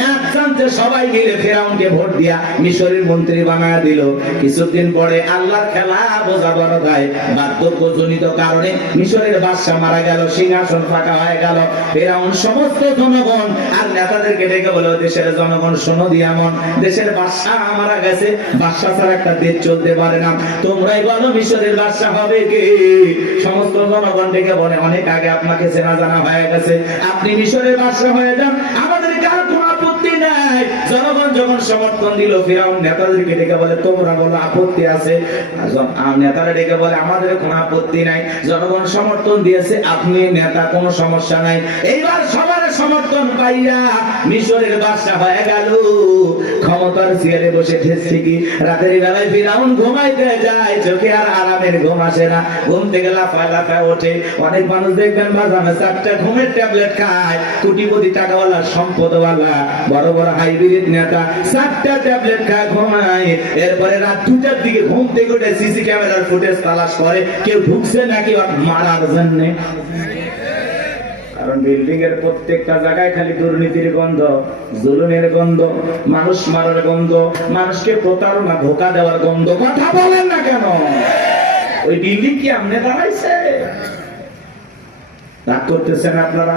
এক চান্সে সবাই মিলে ফেরাউনকে ভোট দিয়া মিশরের মন্ত্রী বানায় দিল। কিছুদিন পরে আল্লাহর খেলা বোঝা বড় ভাই, বার্ধক্যজনিত কারণে মিশরের বাদশা মারা গেল, সিংহাসন ফাঁকা হয়ে গেল। ফেরাউন সমস্ত জনগণ আর নেতাদেরকে ডেকে বলে, দেশের জনগণ শোনো দিয়া মন, দেশের বাদশা মারা গেছে, বাদশা ছাড়া একটা দেশ চলতে পারে না, তোমরাই বলো মিশরের বাদশা হবে কে? সমস্ত জনগণ ডেকে বলে, অনেক আগে আপনাকে চেনা জানা হয়ে গেছে, আপনি মিশরের বাদশা হয়ে যান, আমাদের কার কোনো আপত্তি নাই। জনগণ যখন সমর্থন দিল, ফিরাউন নেতাদেরকে ডেকে বলে, তোমরা বলো আপত্তি আছে? নেতারা ডেকে বলে, আমাদের কোনো আপত্তি নাই, জনগণ সমর্থন দিয়েছে, আপনি নেতা, কোনো সমস্যা নাই। এইবার সবার সমর্থন পাইয়া মিশরের বাদশা হয়ে গেল। ক্ষমতার চেয়ারে বসে ঠেসছে কি, রাতের বেলায় ফিরাউন ঘুমাইতে যায়, চোখে আর আরামের ঘুম আসে না, ঘুম থেকে লাফায় লাফায় ওঠে। অনেক মানুষ দেখবেন বাজানো 4টা ঘুমের ট্যাবলেট খায়, কোটিপতি টাকাওয়ালা সম্পদওয়ালা বড় বড় হাইব্রিড নেতা 4টা ট্যাবলেট খায়, ঘুমায়। এরপরে রাত 2টার দিকে ঘুম থেকে উঠে সিসি ক্যামেরার ফুটেজ তালাশ করে, কেউ ঢুকছে নাকি মারার জন্য। কারণ বিল্ডিং এর প্রত্যেকটা জায়গায় খালি দুর্নীতির গন্ধ, জুলুমের গন্ধ, মানুষ মারার গন্ধ, মানুষকে প্রতারণা ধোঁকা দেওয়ার গন্ধ। কথা বলেন না কেন? ওই বিল্ডিং কি আমনে দাঁড়াইছে? রাগ করতেছেন আপনারা?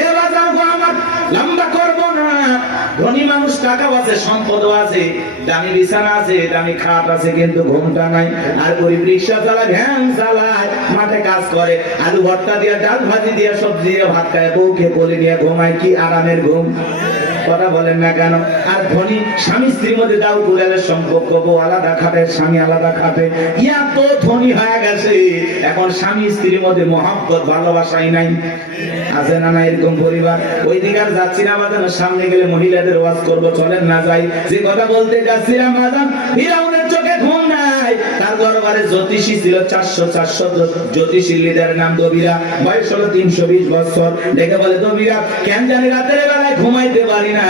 এ বাজার গো, আমার লম্বা করবো না। ধনী মানুষ, টাকা আছে, সম্পদ আছে, দামি বিছানা আছে, দামি খাট আছে, কিন্তু ঘুমটা নাই। আর গরিব রিক্সা চালায়, ভ্যান চালায়, মাঠে কাজ করে, আলু ভর্তা দিয়ে, ডাল ভাজি দিয়ে, সবজি দিয়ে ভাত খায়, বউকে কোলে নিয়ে ঘুমায়, কি আরামের ঘুম। কথা বলেন না কেন? আর ধনী স্বামী স্ত্রীর মধ্যে দাও কুড়ালের সম্পর্ক, বউ আলাদা খাটে, স্বামী আলাদা খাটে, ইয়া তো ধনী হয়ে গেছে, এখন স্বামী স্ত্রীর মধ্যে মহব্বত ভালোবাসাই নাই। আছে না না এরকম পরিবার? ওই দিকে আর যাচ্ছি না বাজান, সামনে গেলে মহিলাদের ওয়াজ করবো, চলেন না যাই। যে কথা বলতে যাচ্ছিলাম বাজান, ফিরাউনের চোখে ঘুম নাই। তার দরবারে জ্যোতিষী ছিল 400 জ্যোতিষী লিডারের নাম দবিরা, বয়স হলো 320 বছর। দেখে বলে, দবিরা কেন জানি রাতের বেলায় ঘুমাইতে পারি না,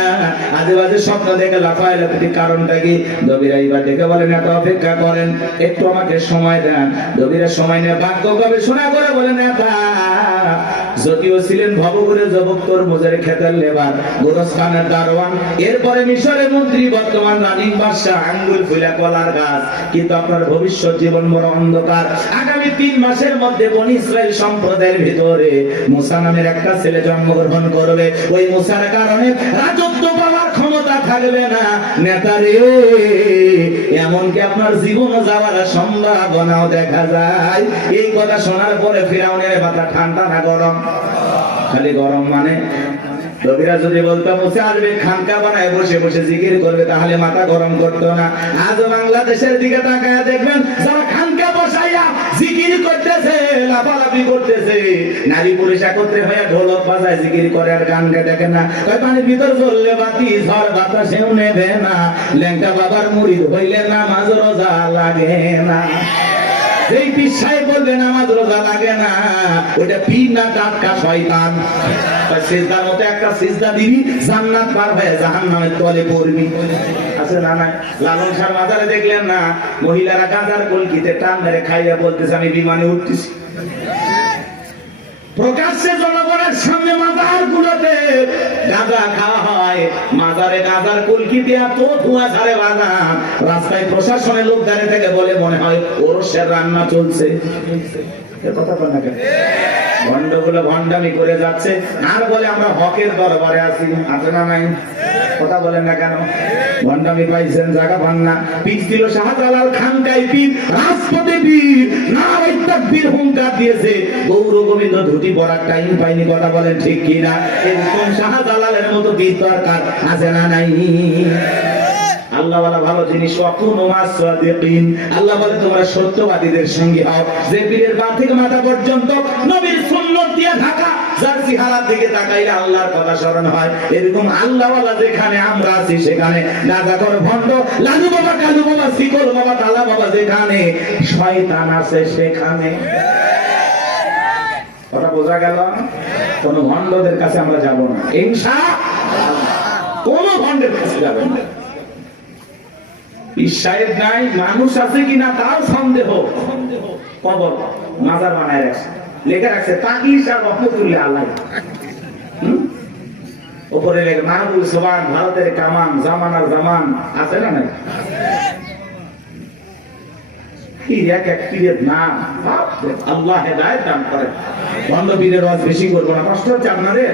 আজে বাজে স্বপ্ন দেখে লাফায় লাফাতে, কারণটা কি? দবিরা এবার দেখে বলেন, এত অপেক্ষা করেন, একটু আমাকে সময় দেন। দবিরা সময় নিয়ে ভাগ্য গবেষণা করে বলেন, নেতা যদিও ছিলেন ভবঘুরে যুবক, তরমুজের ক্ষেতের লেবার, গোরস্থানের দারোয়ান, এরপরে মিশরের মন্ত্রী, বর্তমান রানিং বাদশা, আঙ্গুল ফুলা কলার গাছ, কিন্তু আপনার ভবিষ্যৎ জীবন বড় অন্ধকার। আগামী 3 মাসের মধ্যে বনি ইসরাইল সম্প্রদায়ের ভিতরে মুসা নামের একটা ছেলে জন্মগ্রহণ করবে। ওই মুসার কারণে রাজত্ব পাওয়ার ক্ষমতা থাকবে না। নেতারে, এমনকি আপনার জীবন যাওয়ার সম্ভাবনাও দেখা যায়। এই কথা শোনার পরে ফিরাউনের মাথা ঠান্ডা না গরম? খালি গরম। মানে রবিরা যদি বলতাম মুসা আসবে, খানকা বানায় বসে বসে জিকির করবে, তাহলে মাথা গরম করতো না। আজ বাংলাদেশের দিকে তাকায় দেখবেন, যারা খানকা বসাইয়া জিকির করতেছে, লাফালাফি করতেছে, নারী পুরুষ একত্রে হয়ে ঢোলক বাজায় জিকির করে, আর গানকে দেখে না। পানির ভিতর জ্বললে বাতি, ঝড় বাতাসেও নেবে না, ল্যাংটা বাবার মুরিদ হইলে নামাজ রোজা লাগে না। যেই পীর সাহেব বলবে নামাজ রোজা লাগে না, ওটা পীর না, টাটকা শয়তান। সিজদার মতো একটা সিজদা দিবি, জান্নাত পার হয়ে জাহান্নামের তলে পড়বি। আছে না নাই? লালন শাহ মাজারে দেখলেন না, মহিলারা গাঁজার কলকিতে টান মেরে খাইয়া বলতেছে, আমি বিমানে উঠতেছি। প্রকাশ্যে জনগণের সামনে মাজার গুলোতে গাঁজা খাওয়া হয়, মাজারে গাঁজার কলকি দিয়া তো ধোঁয়া ছাড়ে বাজা। রাস্তায় প্রশাসনের লোক দাঁড়িয়ে থেকে বলে, মনে হয় ওরসের রান্না চলছে। কথা বল না কেন? ভণ্ডগুলো ভণ্ডামি করে যাচ্ছে, আর বলে আমরা হকের দরবারে আছি। আছে না নাই? কথা বলেন না কেন? ভণ্ডামি পাইছেন, জায়গা পান না। পীর ছিল শাহজালাল, খানকাই পীর, রাজপথে পীর, নারায়ে তাকবীর হুঙ্কার দিয়েছে, গৌর গোবিন্দ ধুতি পরার টাইম পাইনি। কথা বলেন ঠিক কিনা? এরকম শাহজালালের মতো পীর দরকার আছে না নাই? আল্লাহ ওয়ালা ভালো জিনিস ওয়াকুনু মাস-সাদিকিন, আল্লাহ বলে তোমরা সত্যবাদীদের সঙ্গে হও। যে পীরের পা থেকে মাথা পর্যন্ত নবীর সুন্নাত দিয়ে ঢাকা, যার চেহারার দিকে তাকাইলে আল্লাহর কথা স্মরণ হয়, এরকম আল্লাহ ওয়ালা যেখানে আমরা আছি সেখানে গাঁজাখোর, ভণ্ড, লালু বাবা, কালু বাবা, শিকল বাবা, তালা বাবা, যেখানে শয়তান আছে সেখানে। কথা বোঝা গেল? কোন ভণ্ডদের কাছে আমরা যাব না ইনশাআল্লাহ, কোন ভণ্ডের কাছে যাবেন না। সাহেব নাই, মানুষ আছে কিনা তাও সন্দেহ। কবর মাজার বানায় রাখছে, লেখা রাখছে তাকিস আর রহমতুল্লাহ আল্লাহ, উপরে লেখে মাহবুব সোবান, ভারতের কামান, জামানার জামান, আছে না নাই? আল্লাহ হেদায়েত দান করে। ভণ্ড পীরের ওয়াজ বেশি করবো না, কষ্ট হচ্ছে আপনাদের।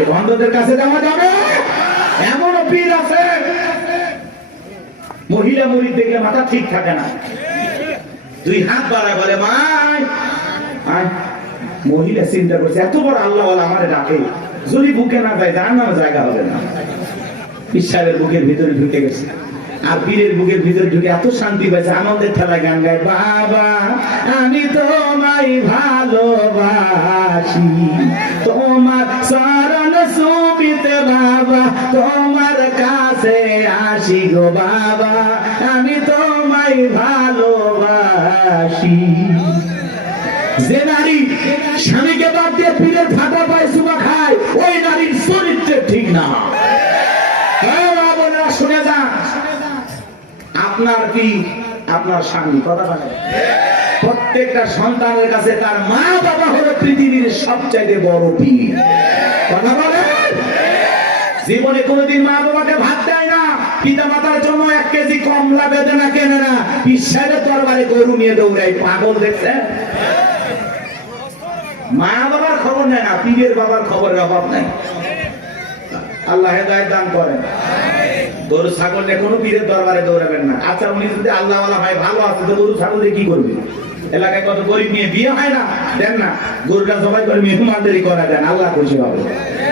এই ভণ্ডদের কাছে যাওয়া যাবে? এমনও পীর আছে মহিলা মুরিদ দেখলে মাথা ঠিক থাকে না, দুই হাত বাড়ায় বলে মাই। মহিলা চিন্তা করছে এত বড় আল্লাহ আমারে ডাকে, যদি বুকে না যায় যার নামে জায়গা হবে না। ঈশ্বরের বুকের ভিতরে ঢুকে গেছে, আর পীরের বুকের ভিতরে ঢুকে এত শান্তি পাইছে, আনন্দের ঠেলায় গান গায়, বাবা আমি তোমায় ভালোবাসি, তোমার চরণ সুবিতে বাবা, তোমার কাছে আসি গো বাবা, আমি তোমায় ভালোবাসি। যে নারী স্বামীকে বাদ দিয়ে পীরের ফাটা পায় চুমা খায়, ওই নারীর চরিত্র ঠিক না। শুনে যান, আপনার কি আপনার স্বামী, কথা বলে প্রত্যেকটা সন্তানের কাছে তার মা বাবা হলো পৃথিবীর সবচাইতে বড় পীর। কথা বলে জীবনে কোনোদিন মা বাবাকে ভাত দেয় না, পিতা মাতার জন্য 1 কেজি কমলা বেদনা কেনে না, ঈশ্বরের দরবারে গরু নিয়ে দৌড়ায়। পাগল দেখছেন? মা বাবার খবর নেয় না, পীরের বাবার খবরের অভাব নাই। আল্লাহ হেদায়েত দান করেন। গরু ছাগল নিয়ে কোনো পীরের দরবারে দৌড়াবেন না। আচ্ছা উনি যদি আল্লাহ ওয়ালা ভাই ভালো আছে, তো গরু ছাগল দিয়ে কি করবে? এলাকায় কত গরিব নিয়ে বিয়ে হয় না, দেন না, গরুটা জবাই করে মেহমানদারি করা দেন, আল্লাহ খুশি হবে।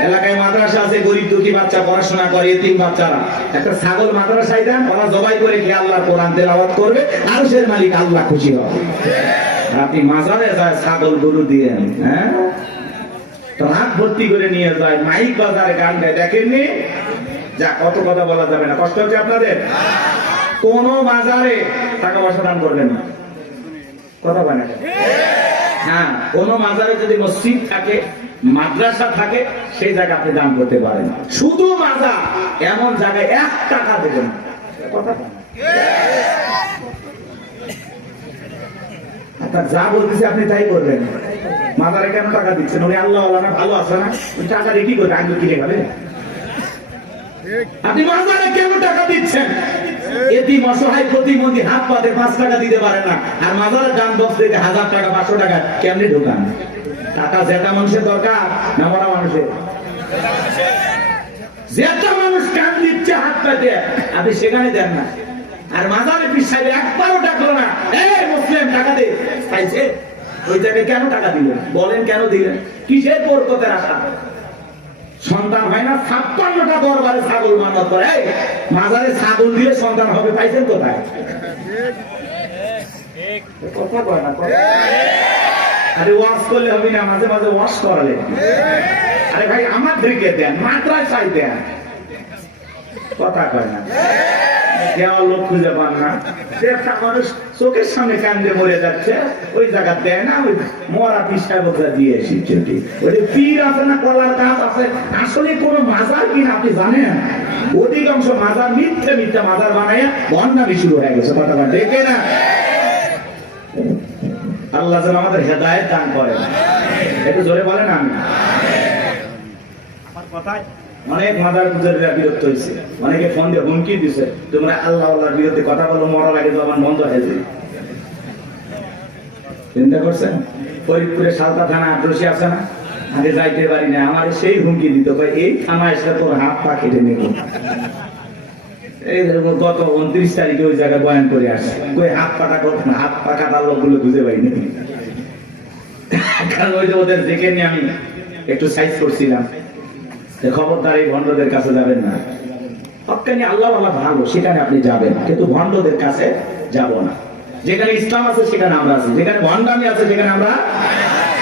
এলাকায় মাদ্রাসা আছে, গরিব দুঃখী বাচ্চা পড়াশোনা করে, এতিম বাচ্চারা, একটা ছাগল মাদ্রাসায় দেন, ওরা জবাই করে খেয়ে আল্লাহর কোরআন তেলাওয়াত করবে, আরশের মালিক আল্লাহ খুশি হবে। আপনি মাজারে যায় ছাগল গরু দিয়ে, হ্যাঁ রাত ভর্তি করে নিয়ে যায়, মাইক বাজারে গান গায়, দেখেননি? যা কত কথা বলা যাবে না, কষ্ট হচ্ছে আপনাদের। কোন বাজারে টাকা পয়সা দান করবেন না, কথা বলে। হ্যাঁ, কোন মাজারে যদি মসজিদ থাকে, মাদ্রাসা থাকে, সেই জায়গা আপনি দান করতে পারেন। শুধু মাজার এমন জায়গায় 1 টাকা দেবেন, কথা আপনার যা বলতেছে আপনি তাই করবেন। মাজারে কেন টাকা দিচ্ছেন? উনি আল্লাহ না ভালো আছে না, টাকা দিয়ে কি করবে? আগে কিনে খাবে। আপনি মাজারে কেন টাকা দিচ্ছেন? এতিম অসহায় প্রতিবন্ধী হাত পাতে 5 টাকা দিতে পারে না, আর মাজারের দান বক্স থেকে 1000 টাকা 500 টাকা কেমনে ঢোকান? টাকা যেটা মানুষের দরকার না মরা মানুষের? যেটা মানুষ কান দিচ্ছে হাত পাতে, আপনি সেখানে দেন না। আর মাজারে পিছাইলে একবারও ডাকলো না, এই মুসলিম টাকা দে, চাইছে ওই জায়গায় কেন টাকা দিলেন? বলেন কেন দিলেন? কিসের বরকতের আশা? সন্তান হয় না, 56টা দরবারে ছাগল মানত করে, মাজারে ছাগল দিয়ে সন্তান হবে, পাইছেন কোথায়? কথা কয় না। আরে ওয়াশ করলে হবে না, মাঝে মাঝে ওয়াশ করালে। আরে ভাই আমাদেরকে দেন, মাদ্রাসায় দেন, কথা কয় না। দেওয়ার লোক খুঁজে পান না, একটা মানুষ চোখের সামনে কান্দে মরে যাচ্ছে, ওই জায়গা দেয় না, ওই মরা পিসায় বোধরা দিয়ে এসেছে। ওই পীর আছে না, কলার গাছ আছে, আসলে কোন মাজার কিনা আপনি জানেন? অধিকাংশ মাজার মিথ্যে মিথ্যে মাজার বানায় বন্যামি শুরু হয়ে গেছে, কথা দেখে না। আল্লাহ যেন আমাদের হেদায়েত দান করেন, একটু জোরে বলেন আমি। আমার কথায় অনেক মাদার পূজারীরা বিরক্ত হয়েছে, অনেকে ফোন দিয়ে হুমকি দিছে, তোমরা আল্লাহ আল্লাহর বিরুদ্ধে কথা বলো, মরার আগে তো আমার বন্ধ হয়ে যায়। চিন্তা করছেন? ফরিদপুরে সালতা থানা আদ্রসি আছে না, আগে যাইতে পারি না, আমার সেই হুমকি দিত, এই থানা এসে তোর হাত পা কেটে নেব। এই গত 29 তারিখে ওই জায়গায় বয়ান করে আসছে, কই হাত পাটা করত না, হাত পা কাটার লোকগুলো বুঝে পাইনি। কারণ ওই যে ওদের দেখে নিয়ে আমি একটু সাইজ করছিলাম, খবরদার এই ভণ্ডদের কাছে যাবেন না। হক্কানি আল্লাহ ওয়ালা ভালো, সেখানে আপনি যাবেন, কিন্তু ভণ্ডদের কাছে যাব না। যেখানে ইসলাম আছে সেখানে আমরা আছি, যেখানে ভণ্ডামি আছে সেখানে আমরা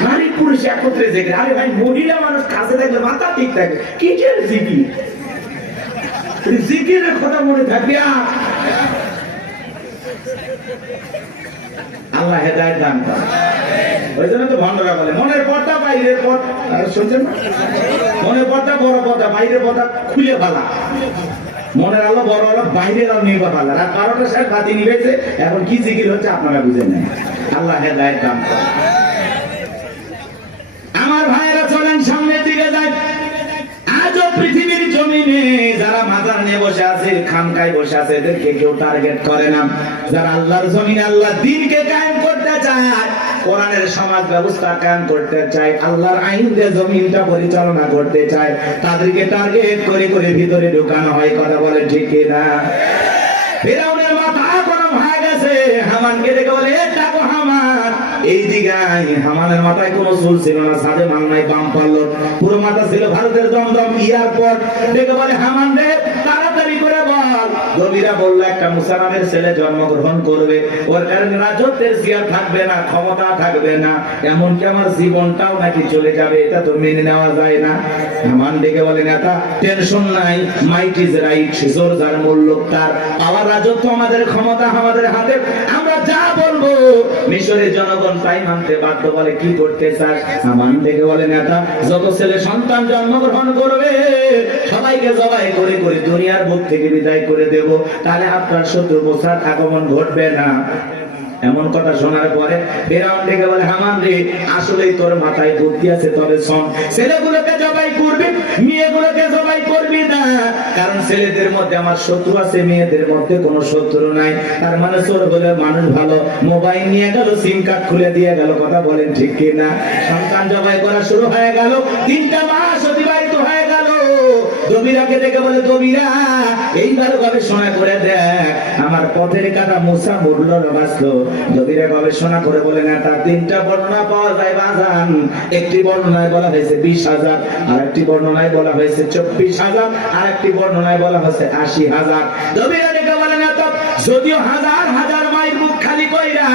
নারী পুরুষ একত্রে যেখানে। আরে ভাই, মহিলা মানুষ কাছে থাকলে মাথা ঠিক থাকে, কিসের জিকির? জিকিরের কথা মনে থাকবে। আল্লাহ হেদায়েত দান করেন। ওই জন্য তো ভণ্ডরা বলে মনের পর্দা বাইরের পর্দা, শুনছেন না? মনের পর্দা বড় পর্দা, বাইরের পর্দা খুলে ফেলা। মনের আলো বড় আলো, বাইরের আলো নিয়ে ফেলা। রাত 12টার সময় বাতি নিবেছে, এখন কি জিকির হচ্ছে আপনারা বুঝে নেন। আল্লাহ হেদায়েত দান করেন। আমার ভাইয়েরা চলেন সামনের দিকে যাই। আজও পৃথিবীর জমিনে যারা মাজার নিয়ে বসে আছে, খানকায় বসে আছে, এদেরকে কেউ টার্গেট করে না। যারা আল্লাহর জমিনে আল্লাহ দ্বীনকে কায়েম করতে চায়, কোরআনের সমাজ ব্যবস্থা কায়েম করতে চায়, আল্লাহর আইন দিয়ে জমিনটা পরিচালনা করতে চায়, তাদেরকে টার্গেট করে করে ভিতরে ঢোকানো হয়। কথা বলে ঠিক কিনা? ফিরআউনের মাথা গরম হয়ে গেছে, হামানকে দেখে বলে এ ডাকো হামান, এই দিকে আয়। হামানের মাথায় কোনো চুল ছিল না, সাদে মাল নাই, বাম পারলো, পুরো মাথা ছিল ভারতের দমদম এয়ারপোর্ট। দেখে বলে হামান রে, তাড়াতাড়ি করে বল। নবীরা বলল একটা মুসা নামের ছেলে জন্মগ্রহণ করবে, ওর কারণে রাজত্বের চেয়ার থাকবে না, ক্ষমতা থাকবে না, এমনকি আমার জীবনটাও নাকি চলে যাবে, এটা তো মেনে নেওয়া যায় না। হামান ডেকে বলে নেতা, টেনশন নাই, মাইট ইজ রাইট, জোর যার মূল্য তার, পাওয়ার রাজত্ব আমাদের, ক্ষমতা আমাদের হাতে, আমরা যা বলবো মিশরের জনগণ তাই মানতে বাধ্য। বলে কি করতে চাস? হামান ডেকে বলে নেতা, যত ছেলে সন্তান জন্মগ্রহণ করবে সবাইকে জবাই করে করে দুনিয়ার বুক থেকে বিদায় করে দেব, তাহলে আপনার শত্রু মোসার আগমন ঘটবে না। এমন কথা শোনার পরে ফিরআউন ডেকে বলে হামান রে, আসলেই তোর মাথায় বুদ্ধি আছে, তবে শোন, ছেলেগুলোকে জবাই করবি, মেয়েগুলোকে জবাই করবি না, কারণ ছেলেদের মধ্যে আমার শত্রু আছে, মেয়েদের মধ্যে কোনো শত্রু নাই। তার মানে চোর বলে মানুষ ভালো, মোবাইল নিয়ে গেল, সিম কার্ড খুলে দিয়ে গেল। কথা বলেন ঠিক কিনা? সন্তান জবাই করা শুরু হয়ে গেল, 3টা মাস অতিবাহিত হয়ে গেল। দবিরাকে দেখে বলে দবিরা, এইবার গবেষণা করে দেখ আমার পথের কাটা মুসা মরল না বাঁচলো। দবিরা গবেষণা করে বলে না, তার 3টা বর্ণনা পাওয়া যায় বাজান। একটি বর্ণনায় বলা হয়েছে 20,000, আর একটি বর্ণনায় বলা হয়েছে 24,000, আর একটি বর্ণনায় বলা হয়েছে 80,000। দবিরা দেখে বলে না, তো যদিও হাজার হাজার মায়ের মুখ খালি কইরা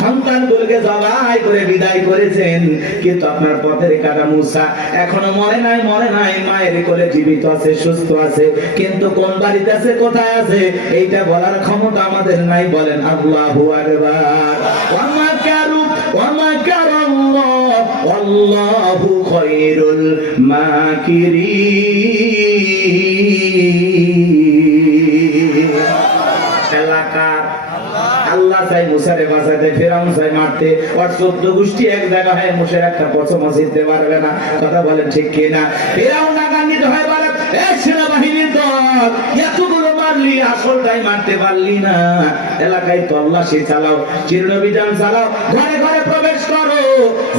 সন্তানগুলোকে জবাই করে বিদায় করেছেন, কিন্তু আপনার পথের কাটা মুসা এখনো মরে নাই, মরে নাই, মায়ের কোলে জীবিত আছে, সুস্থ আছে, কিন্তু কোন বাড়িতে আছে, কোথায় আছে, এইটা বলার ক্ষমতা আমাদের নাই। বলেন আল্লাহু আকবার। ওয়া মাকারু ওয়া মাকারাল্লাহ আল্লাহু খায়রুল মাকিরিন। এলাকার আল্লাহ চাই মুসারে বাঁচাতে, ফিরআউন চাই মারতে, আর 14 গোষ্ঠী এক জায়গা হয় মুসার একটা পছন্দ জিততে পারবে না। কথা বলেন ঠিক কিনা? ফিরআউন রাগান্বিত হয়, বলে এ সেনাবাহিনীর দল, এতগুলো মারলি, আসলটাই মারতে পারলি না। এলাকায় তল্লাশি চালাও, চিরনবিধান চালাও, ঘরে ঘরে প্রবেশ করো,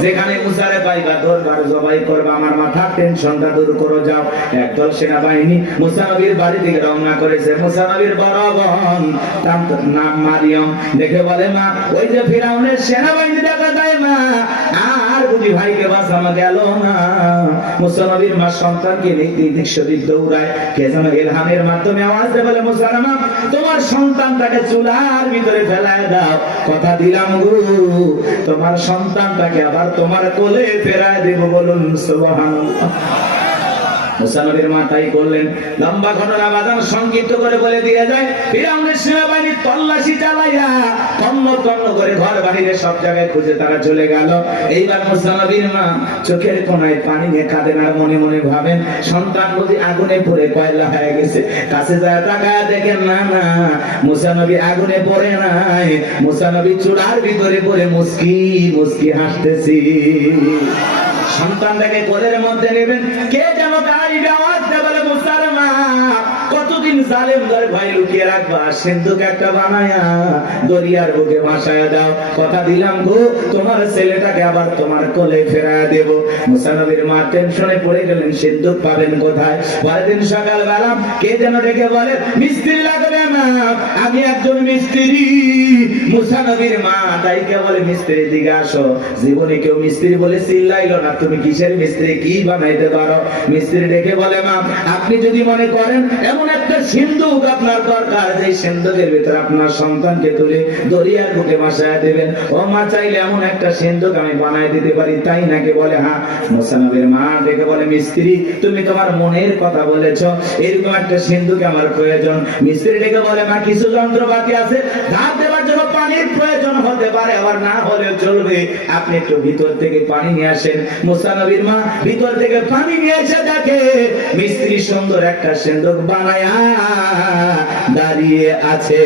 যেখানে মুসারে পাইবা দরবার জবাই করবা, আমার মাথার টেনশনটা দূর করো। যাও। একদল সেনাবাহিনী মুসা নবীর বাড়ি থেকে রওনা করেছে। মুসা নবীর বড় বোন, তার নাম মারিয়াম, দেখে বলে মা, ওই যে ফিরআউনের সেনাবাহিনী দেখা যায় মা, আর বুঝি ভাইকে বাঁচানো গেল না। মুসা নবীর মা সন্তানকে নিয়ে দিক সেদিক দৌড়ায়, কে যেন ইলহামের মাধ্যমে আওয়াজ দেয়, বলে মুসা মা, তোমার সন্তানটাকে চুলার ভিতরে ফেলায় দাও, কথা দিলাম গো, তোমার সন্তানটাকে আবার তোমার কোলে ফেরায় দেব। বলুন সুবহানাল্লাহ। মুসা নবীর মা তাই করলেন। লম্বা ঘটনা বাজান সংক্ষিপ্ত করে বলে দিয়ে যায়, ফিরআউনের সেনাবাহিনী তল্লাশি চালাইয়া তন্ন তন্ন করে ঘর বাহিরে সব জায়গায় খুঁজে তারা চলে গেল। এইবার মুসা নবীর মা চোখের কোনায় পানি নিয়ে কাঁদেন, আর মনে মনে ভাবেন সন্তান বুঝি আগুনে পড়ে কয়লা হয়ে গেছে। কাছে যায় তাকায় দেখেন, না না, মুসা নবী আগুনে পড়ে নাই, মুসা নবী চুলার ভিতরে পড়ে মুস্কি মুস্কি হাসতেছি। সন্তানটাকে কোলের মধ্যে নেবেন, কে যেন তাই আওয়াজ দেয়, বলে মুসার মা, কতদিন জালেম ধরে ভাই লুকিয়ে রাখবা, সিন্ধুক একটা বানায়া দরিয়ার বুকে ভাসায়া দাও, কথা দিলাম গো, তোমার ছেলেটাকে আবার তোমার কোলে ফেরায়া দেব। মুসা নবীর মা টেনশনে পড়ে গেলেন, সিন্ধুক পাবেন কোথায়? পরের দিন সকালবেলা কে যেন ডেকে বলে, মিস্ত্রি লাগবে না, আমি একজন মিস্ত্রি, মুসা নবীর মা ডাইকে বলে মিস্ত্রি দিকে আসো। জীবনে কেউ মিস্ত্রি বলে চিল্লাইলো না, তুমি কিসের মিস্ত্রি, কি বানাইতে পারো? মিস্ত্রি ডেকে বলে মা, আপনি যদি মনে করেন এমন একটা সিন্ধুক আপনার দরকার, যে সিন্ধুকের ভিতরে আপনার সন্তানকে তুলে দরিয়ার বুকে ভাসায় দেবেন, ও মা চাইলে এমন একটা সিন্ধুক আমি বানাই দিতে পারি, তাই নাকি? বলে হ্যাঁ। মুসা নবীর মা ডেকে বলে মিস্ত্রি, তুমি তোমার মনের কথা বলেছো, এরকম একটা সিন্ধুক আমার প্রয়োজন। মিস্ত্রি ডেকে বলে মা, কিছু যন্ত্রপাতি আছে, ধার দেওয়ার জন্য পানির প্রয়োজন হতে পারে, আবার না হলেও চলবে, আপনি একটু ভিতর থেকে পানি নিয়ে আসেন। মুসা নবীর মা ভিতর থেকে পানি নিয়ে এসে দেখে মিস্ত্রি সুন্দর একটা সিন্ধুক বানায়া দাঁড়িয়ে আছে।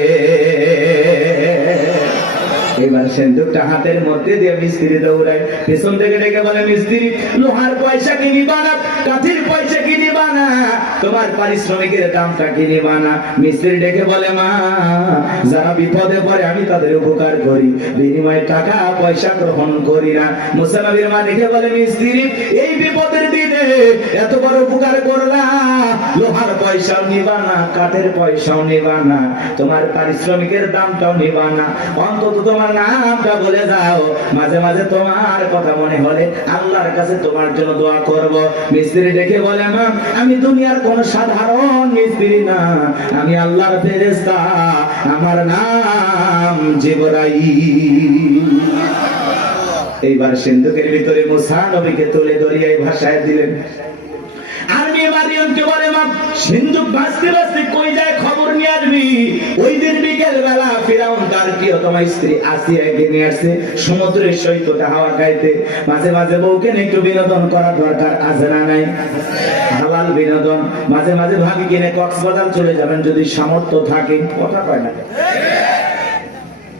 এবার সিন্ধুকটা হাতের মধ্যে দিয়ে মিস্ত্রি দৌড়ায়, পেছন থেকে ডেকে বলে মিস্ত্রি, লোহার পয়সা কি নিবা না, কাঠের পয়সা কি নিবা না, তোমার পারিশ্রমিকের দামটা কি নিবা না? মিস্ত্রি ডেকে বলে মা, যারা বিপদে পড়ে আমি তাদের উপকার করি, বিনিময়ে টাকা পয়সা গ্রহণ করি না। মুসা নবীর মা ডেকে বলে মিস্ত্রি, এই বিপদের দিনে এত বড় উপকার করলা, লোহার পয়সাও নিবা না, কাঠের পয়সাও নিবা না, তোমার পারিশ্রমিকের দামটাও নিবা না, অন্তত তোমার নামটা বলে যাও, মাঝে মাঝে তোমার কথা মনে হলে আল্লাহর কাছে তোমার জন্য দোয়া করব। মিস্ত্রি ডেকে বলে মা, আমি দুনিয়ার কোন সাধারণ মিস্ত্রি না, আমি আল্লাহর ফেরেশতা, আমার নাম জিবরাইল। এইবার সিন্ধুকের ভিতরে মুসা নবীকে তুলে দরিয়ায় ভাসায় দিলেন। আর মেয়ে মারিয়ামকে বলে মা, সিন্ধুক ভাসতে ভাসতে কই যায় খবর নিয়ে আসবি। ওই দিন বিকেল বেলা ফিরাউন তার প্রিয়তমা স্ত্রী আসিয়াকে নিয়ে আসছে সমুদ্রের সৈকতে হাওয়া খাইতে। মাঝে মাঝে বউকে একটু বিনোদন করা দরকার, আছে না নাই? হালাল বিনোদন। মাঝে মাঝে ভাবি কিনে কক্সবাজার চলে যাবেন যদি সামর্থ্য থাকে, কথা কয় না?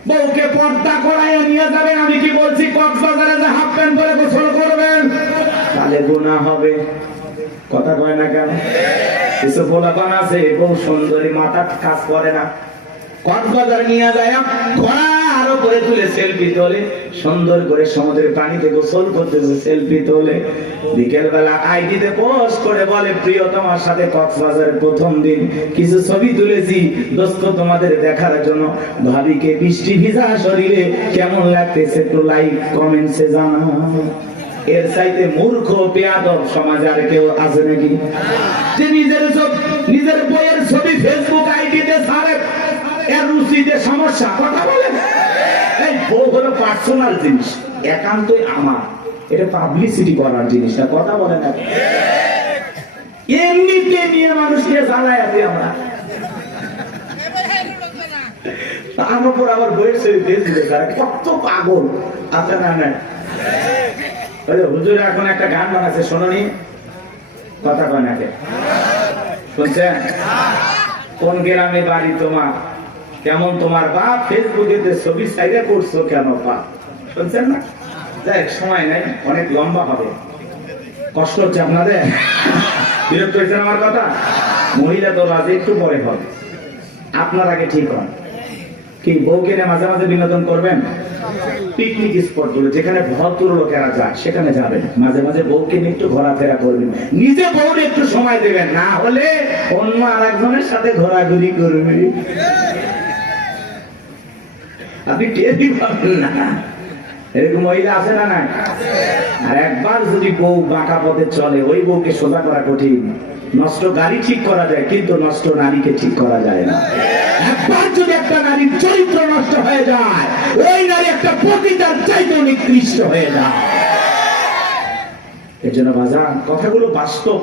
বউকে পর্দা করায় নিয়ে যাবেন। আমি কি বলছি, কক্সবাজারে যে হাফ প্যান্ট পরে গোসল করবেন, তাহলে গুনাহ হবে, কথা কয় না কেন? কিছু পোলাপান আছে বউ সুন্দরী, মাথা কাজ করে না, কক্সবাজার নিয়ে যায় ঘোড়ার উপরে তুলে সেলফি তোলে, সুন্দর করে সমুদ্রের পানিতে গোসল করতেছে, সেলফি তোলে। বিকেল বেলা আইডিতে পোস্ট করে বলে, প্রিয় তোমার সাথে কক্সবাজারের প্রথম দিন কিছু ছবি তুলেছি দোস্ত তোমাদের দেখার জন্য, ভাবিকে বৃষ্টি ভিজা শরীরে কেমন লাগতেছে একটু লাইক কমেন্টসে জানাও। এর চাইতে মূর্খ বেয়াদব সমাজে আর কেউ আছে নাকি? যে নিজের বইয়ের ছবি ফেসবুক আইডিতে ছাড়ে, এর রুচিতে সমস্যা, কথা বলে। এই বউ হলো পার্সোনাল জিনিস, একান্তই আমার, এটা পাবলিসিটি করার জিনিস না, কথা বলে না। এমনিতে নিয়ে মানুষকে জ্বালায় আছি আমরা, তার উপর আবার বইয়ের ছবি ফেসবুকে ছাড়ে, কত পাগল আছে না? না হুজুর এখন একটা গান বানাচ্ছে, শোনোনি? কথা কয় নাকি? শুনছেন? কোন গ্রামে বাড়ি তোমার, কেমন তোমার বাপ, ফেসবুকে ছবি সাইডে করছো কেন বাপ? শুনছেন না? যাই সময় নাই, অনেক লম্বা হবে, কষ্ট হচ্ছে আপনাদের, বিরক্ত হয়েছেন আমার কথা? মহিলা তো আজ একটু পরে হবে, আপনার আগে ঠিক হন। কি বউকে মাঝে মাঝে বিনোদন করবেন? পিকনিক স্পট গুলো যেখানে ভদ্র লোকেরা যায় সেখানে যাবেন, মাঝে মাঝে বউকে নিয়ে একটু ঘোরাফেরা করবেন, নিজে বউরে একটু সময় দেবেন, না হলে অন্য আরেকজনের সাথে ঘোরাঘুরি করবেন, আপনি টেরই পাবেন না। এরকম মহিলা আছে না? না। আর একবার যদি বউ বাঁকা পথে চলে, ওই বউকে সোজা করা কঠিন। নষ্ট গাড়ি ঠিক করা যায়, কিন্তু নষ্ট নারীকে ঠিক করা যায় না। একবার যদি একটা নারীর চরিত্র নষ্ট হয়ে যায়, ওই নারী একটা পতিতার চাইতে নিকৃষ্ট হয়ে যায়। এর জন্য বাজার কথাগুলো বাস্তব।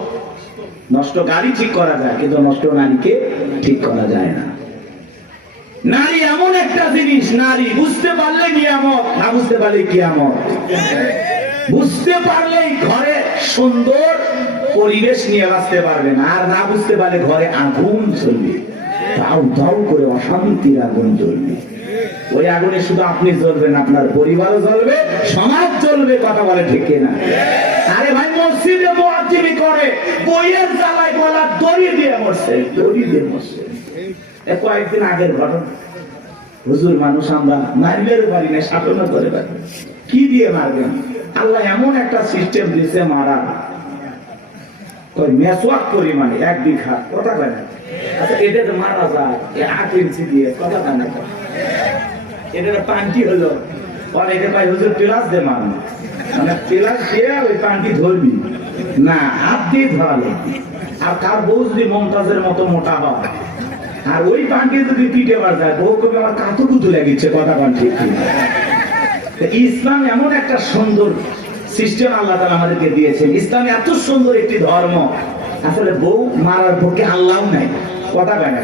নষ্ট গাড়ি ঠিক করা যায়, কিন্তু নষ্ট নারীকে ঠিক করা যায় না। নারী এমন একটা জিনিস, নারী বুঝতে পারলে নিয়ামত, না বুঝতে পারলে কিয়ামত। বুঝতে পারলেই ঘরে সুন্দর পরিবেশ নিয়ে বাঁচতে পারবে না, আর না বুঝতে পারলে ঘরে আগুন জ্বলবে, দাউ দাউ করে অশান্তির আগুন জ্বলবে। ওই আগুনে শুধু আপনি জ্বলবেন, আপনার পরিবারও জ্বলবে, সমাজ জ্বলবে, কথা বলে ঠিক না? আরে ভাই, মসজিদে মুয়াজ্জিনি করে বইয়ের জ্বালায় গলা দড়ি দিয়ে মরছে, দড়ি দিয়ে মরছে। কয়েকদিন আগের ঘটনা, হুজুর মানুষ আমরা মারবেও পারি না, শাসনও করে পারি, কি দিয়ে মারবেন? আল্লাহ এমন একটা সিস্টেম দিয়েছে মারা, মেসওয়াক পরিমাণে 1 বিঘা, কথা কয় না? আচ্ছা, এটা তো মারা যায় 8 ইঞ্চি দিয়ে, কথা কয় না? এটা পান্টি হলো, অনেকে পাই হুজুর প্লাস দে মান, মানে প্লাস দিয়ে ওই পান্টি ধরবি না, হাত দিয়ে ধরালো। আর তার বউ যদি মমতাজের মতো মোটা হয় আর ওই পান্টি যদি পিঠে বাজায়, বউ কবি আমার কাতু কুতু লেগেছে, কথা পান ঠিক। ইসলাম এমন একটা সুন্দর সিস্টেম আল্লাহ তাআলা আমাদেরকে দিয়েছেন। ইসলাম এত সুন্দর একটি ধর্ম, আসলে বউ মারার পক্ষে আল্লাহ নাই, কথা কয় না।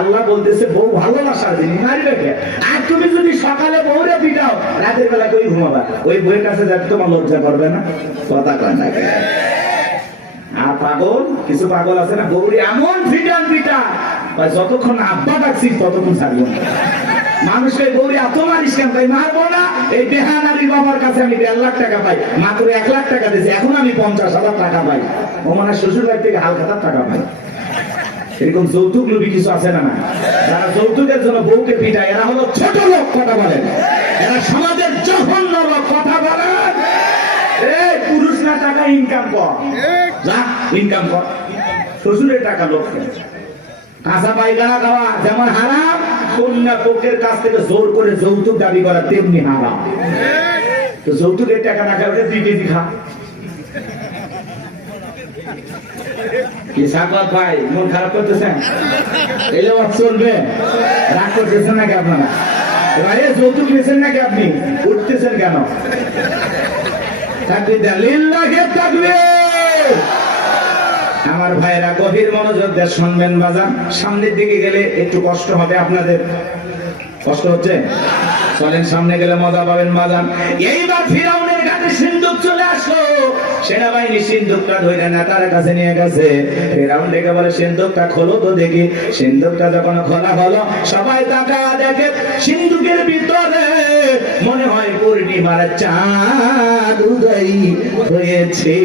আল্লাহ বলতেছে বউ ভালোবাসার জিনিস, মারবে কে? আর তুমি যদি সকালে বউরে পিটাও, রাতের বেলা কই ঘুমাবা? ওই বউয়ের কাছে যাতে তোমার লজ্জা করবে না, কথা কয় না। আর পাগল, কিছু পাগল আছে না, বউরে এমন পিটান পিটা যতক্ষণ আব্বা ডাকছিস ততক্ষণ ছাড়বো না। মানুষকে গৌরী এত মারিস কেন? তাই মারবো না। এই বেহানারি বাবার কাছে আমি 1.5 লাখ টাকা পাই, মাত্র 1 লাখ টাকা দিয়েছি, এখন আমি 50,000 টাকা পাই। ও মানে শ্বশুর বাড়ি থেকে হালখাতার টাকা পাই। এরকম যৌতুক লোভী কিছু আছে না? যারা যৌতুকের জন্য বউকে পিটায়, এরা হলো ছোট লোক, কথা বলেন। এরা সমাজের জঘন্য লোক, কথা বলেন। এই পুরুষ না টাকা ইনকাম কর, যা ইনকাম কর। শ্বশুরের টাকা লোক কাঁচা পায়খানা খাওয়া যেমন হারাম, কন্যা পক্ষের কাছ থেকে জোর করে যৌতুক দাবি করা তেমনি হারাম। তো যৌতুকের টাকা না খাওয়া 2 কেজি খা। কি সাকত ভাই, মন খারাপ করতেছেন? এলে চলবে, রাগ করতেছেন নাকি আপনারা? ভাই যৌতুক নিয়েছেন নাকি আপনি? উঠতেছেন কেন? আমার ভাইরা গভীর মনোযোগ দিয়ে শুনবেন বাজান। সামনের দিকে গেলে একটু কষ্ট হবে আপনাদের, কষ্ট হচ্ছে? চলেন সামনে গেলে মজা পাবেন বাজান। এইবার ফিরাউনের কাছে সিন্ধুক চলে আসলো, সেনাবাহিনী সিন্ধুকটা ধরে নেতার কাছে নিয়ে গেছে। ফিরাউন ডেকে বলে সিন্ধুকটা খোলো তো দেখি। সিন্ধুকটা যখন খোলা হলো, সবাই তাকায় দেখে সিন্ধুকের ভিতরে মনে হয় পূর্ণিমার চাঁদ উদয় হয়েছে।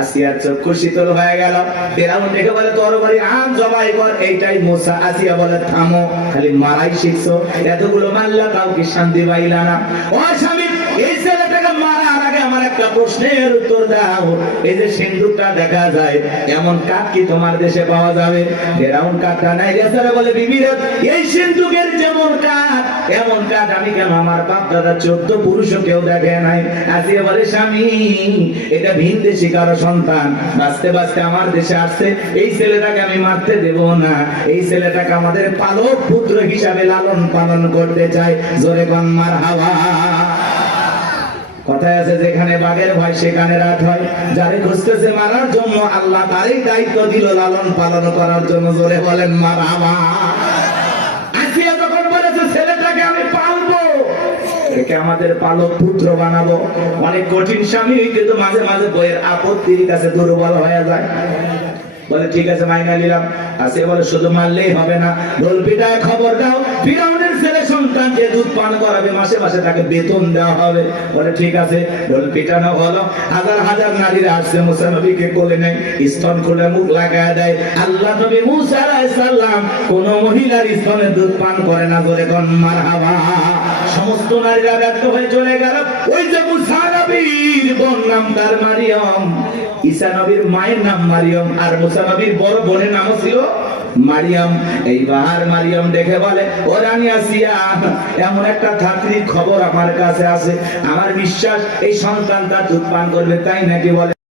আসিয়ার চক্ষু শীতল হয়ে গেল। ফিরাউন ডেকে বলে তরবারি আন, জবাই কর। এইটাই মুসা। আসিয়া বলে থামো, খালি মারাই শিখছো, এতগুলো মারলা তাও কি শান্তি পাইলা না? ও স্বামী, এই ছেলেটাকে মারার আগে আমার একটা প্রশ্নের উত্তর দাও। এই যে সিন্ধুকটা দেখা যায়, এমন কাঠ কি তোমার দেশে পাওয়া যাবে? ফিরাউন কাঠটা নাই গেছে বলে বিবিরে, এই সিন্ধুকের যেমন কাঠ এমন কাঠ আমি কেন আমার বাপ দাদা 14 পুরুষও কেউ দেখে নাই। আসিয়া বলে স্বামী, এটা ভিন দেশি কারো সন্তান, বাঁচতে বাঁচতে আমার দেশে আসছে। এই ছেলেটাকে আমি মারতে দেব না। এই ছেলেটাকে আমাদের পালক পুত্র হিসাবে লালন পালন করতে চাই। জোরে কোন মারহাবা। কথায় আছে যেখানে বাঘের ভয় সেখানে রাত হয়। যারে খুঁজতেছে মারার জন্য আল্লাহ তারই দায়িত্ব দিল লালন পালন করার জন্য। জোরে বলেন মারহাবা। আসিয়া যখন বলেছে ছেলেটাকে আমি পালবো, একে আমাদের পালক পুত্র বানাবো। অনেক কঠিন স্বামী, কিন্তু মাঝে মাঝে বইয়ের আপত্তির কাছে দুর্বল হয়ে যায়। বলে ঠিক আছে মাইনা নিলাম। আসিয়া বলে শুধু মারলেই হবে না, ঢোল পিটায় খবর দাও ফিরাউনের ছেলে সন্তান যে দুধ পান করাবে মাসে মাসে তাকে বেতন দেওয়া হবে। বলে ঠিক আছে। ঢোল পিটানো হলো। হাজার হাজার নারীরা আসছে, মুসা নবীকে কোলে নেয়, স্তন খুলে মুখ লাগায় দেয়। আল্লাহ নবী মুসা আলাইহিস সালাম কোন মহিলার স্তনে দুধ পান করে না। জোরে কোন মারহাবা। সমস্ত নারীরা ব্যর্থ হয়ে চলে গেল। ওই যে মুসা নবীর বোন নাম তার মারিয়ম, ঈসা নবীর মায়ের নাম মারিয়ম, আর মুসা নবীর বড় বোনের নাম ছিল মারিয়াম। এইবার মারিয়াম দেখে বলে, ও রানী আসিয়া, এমন একটা ধাত্রীর খবর আমার কাছে আছে। আমার বিশ্বাস এই সন্তানটা দুধ পান করবে, তাই নাকি? বলে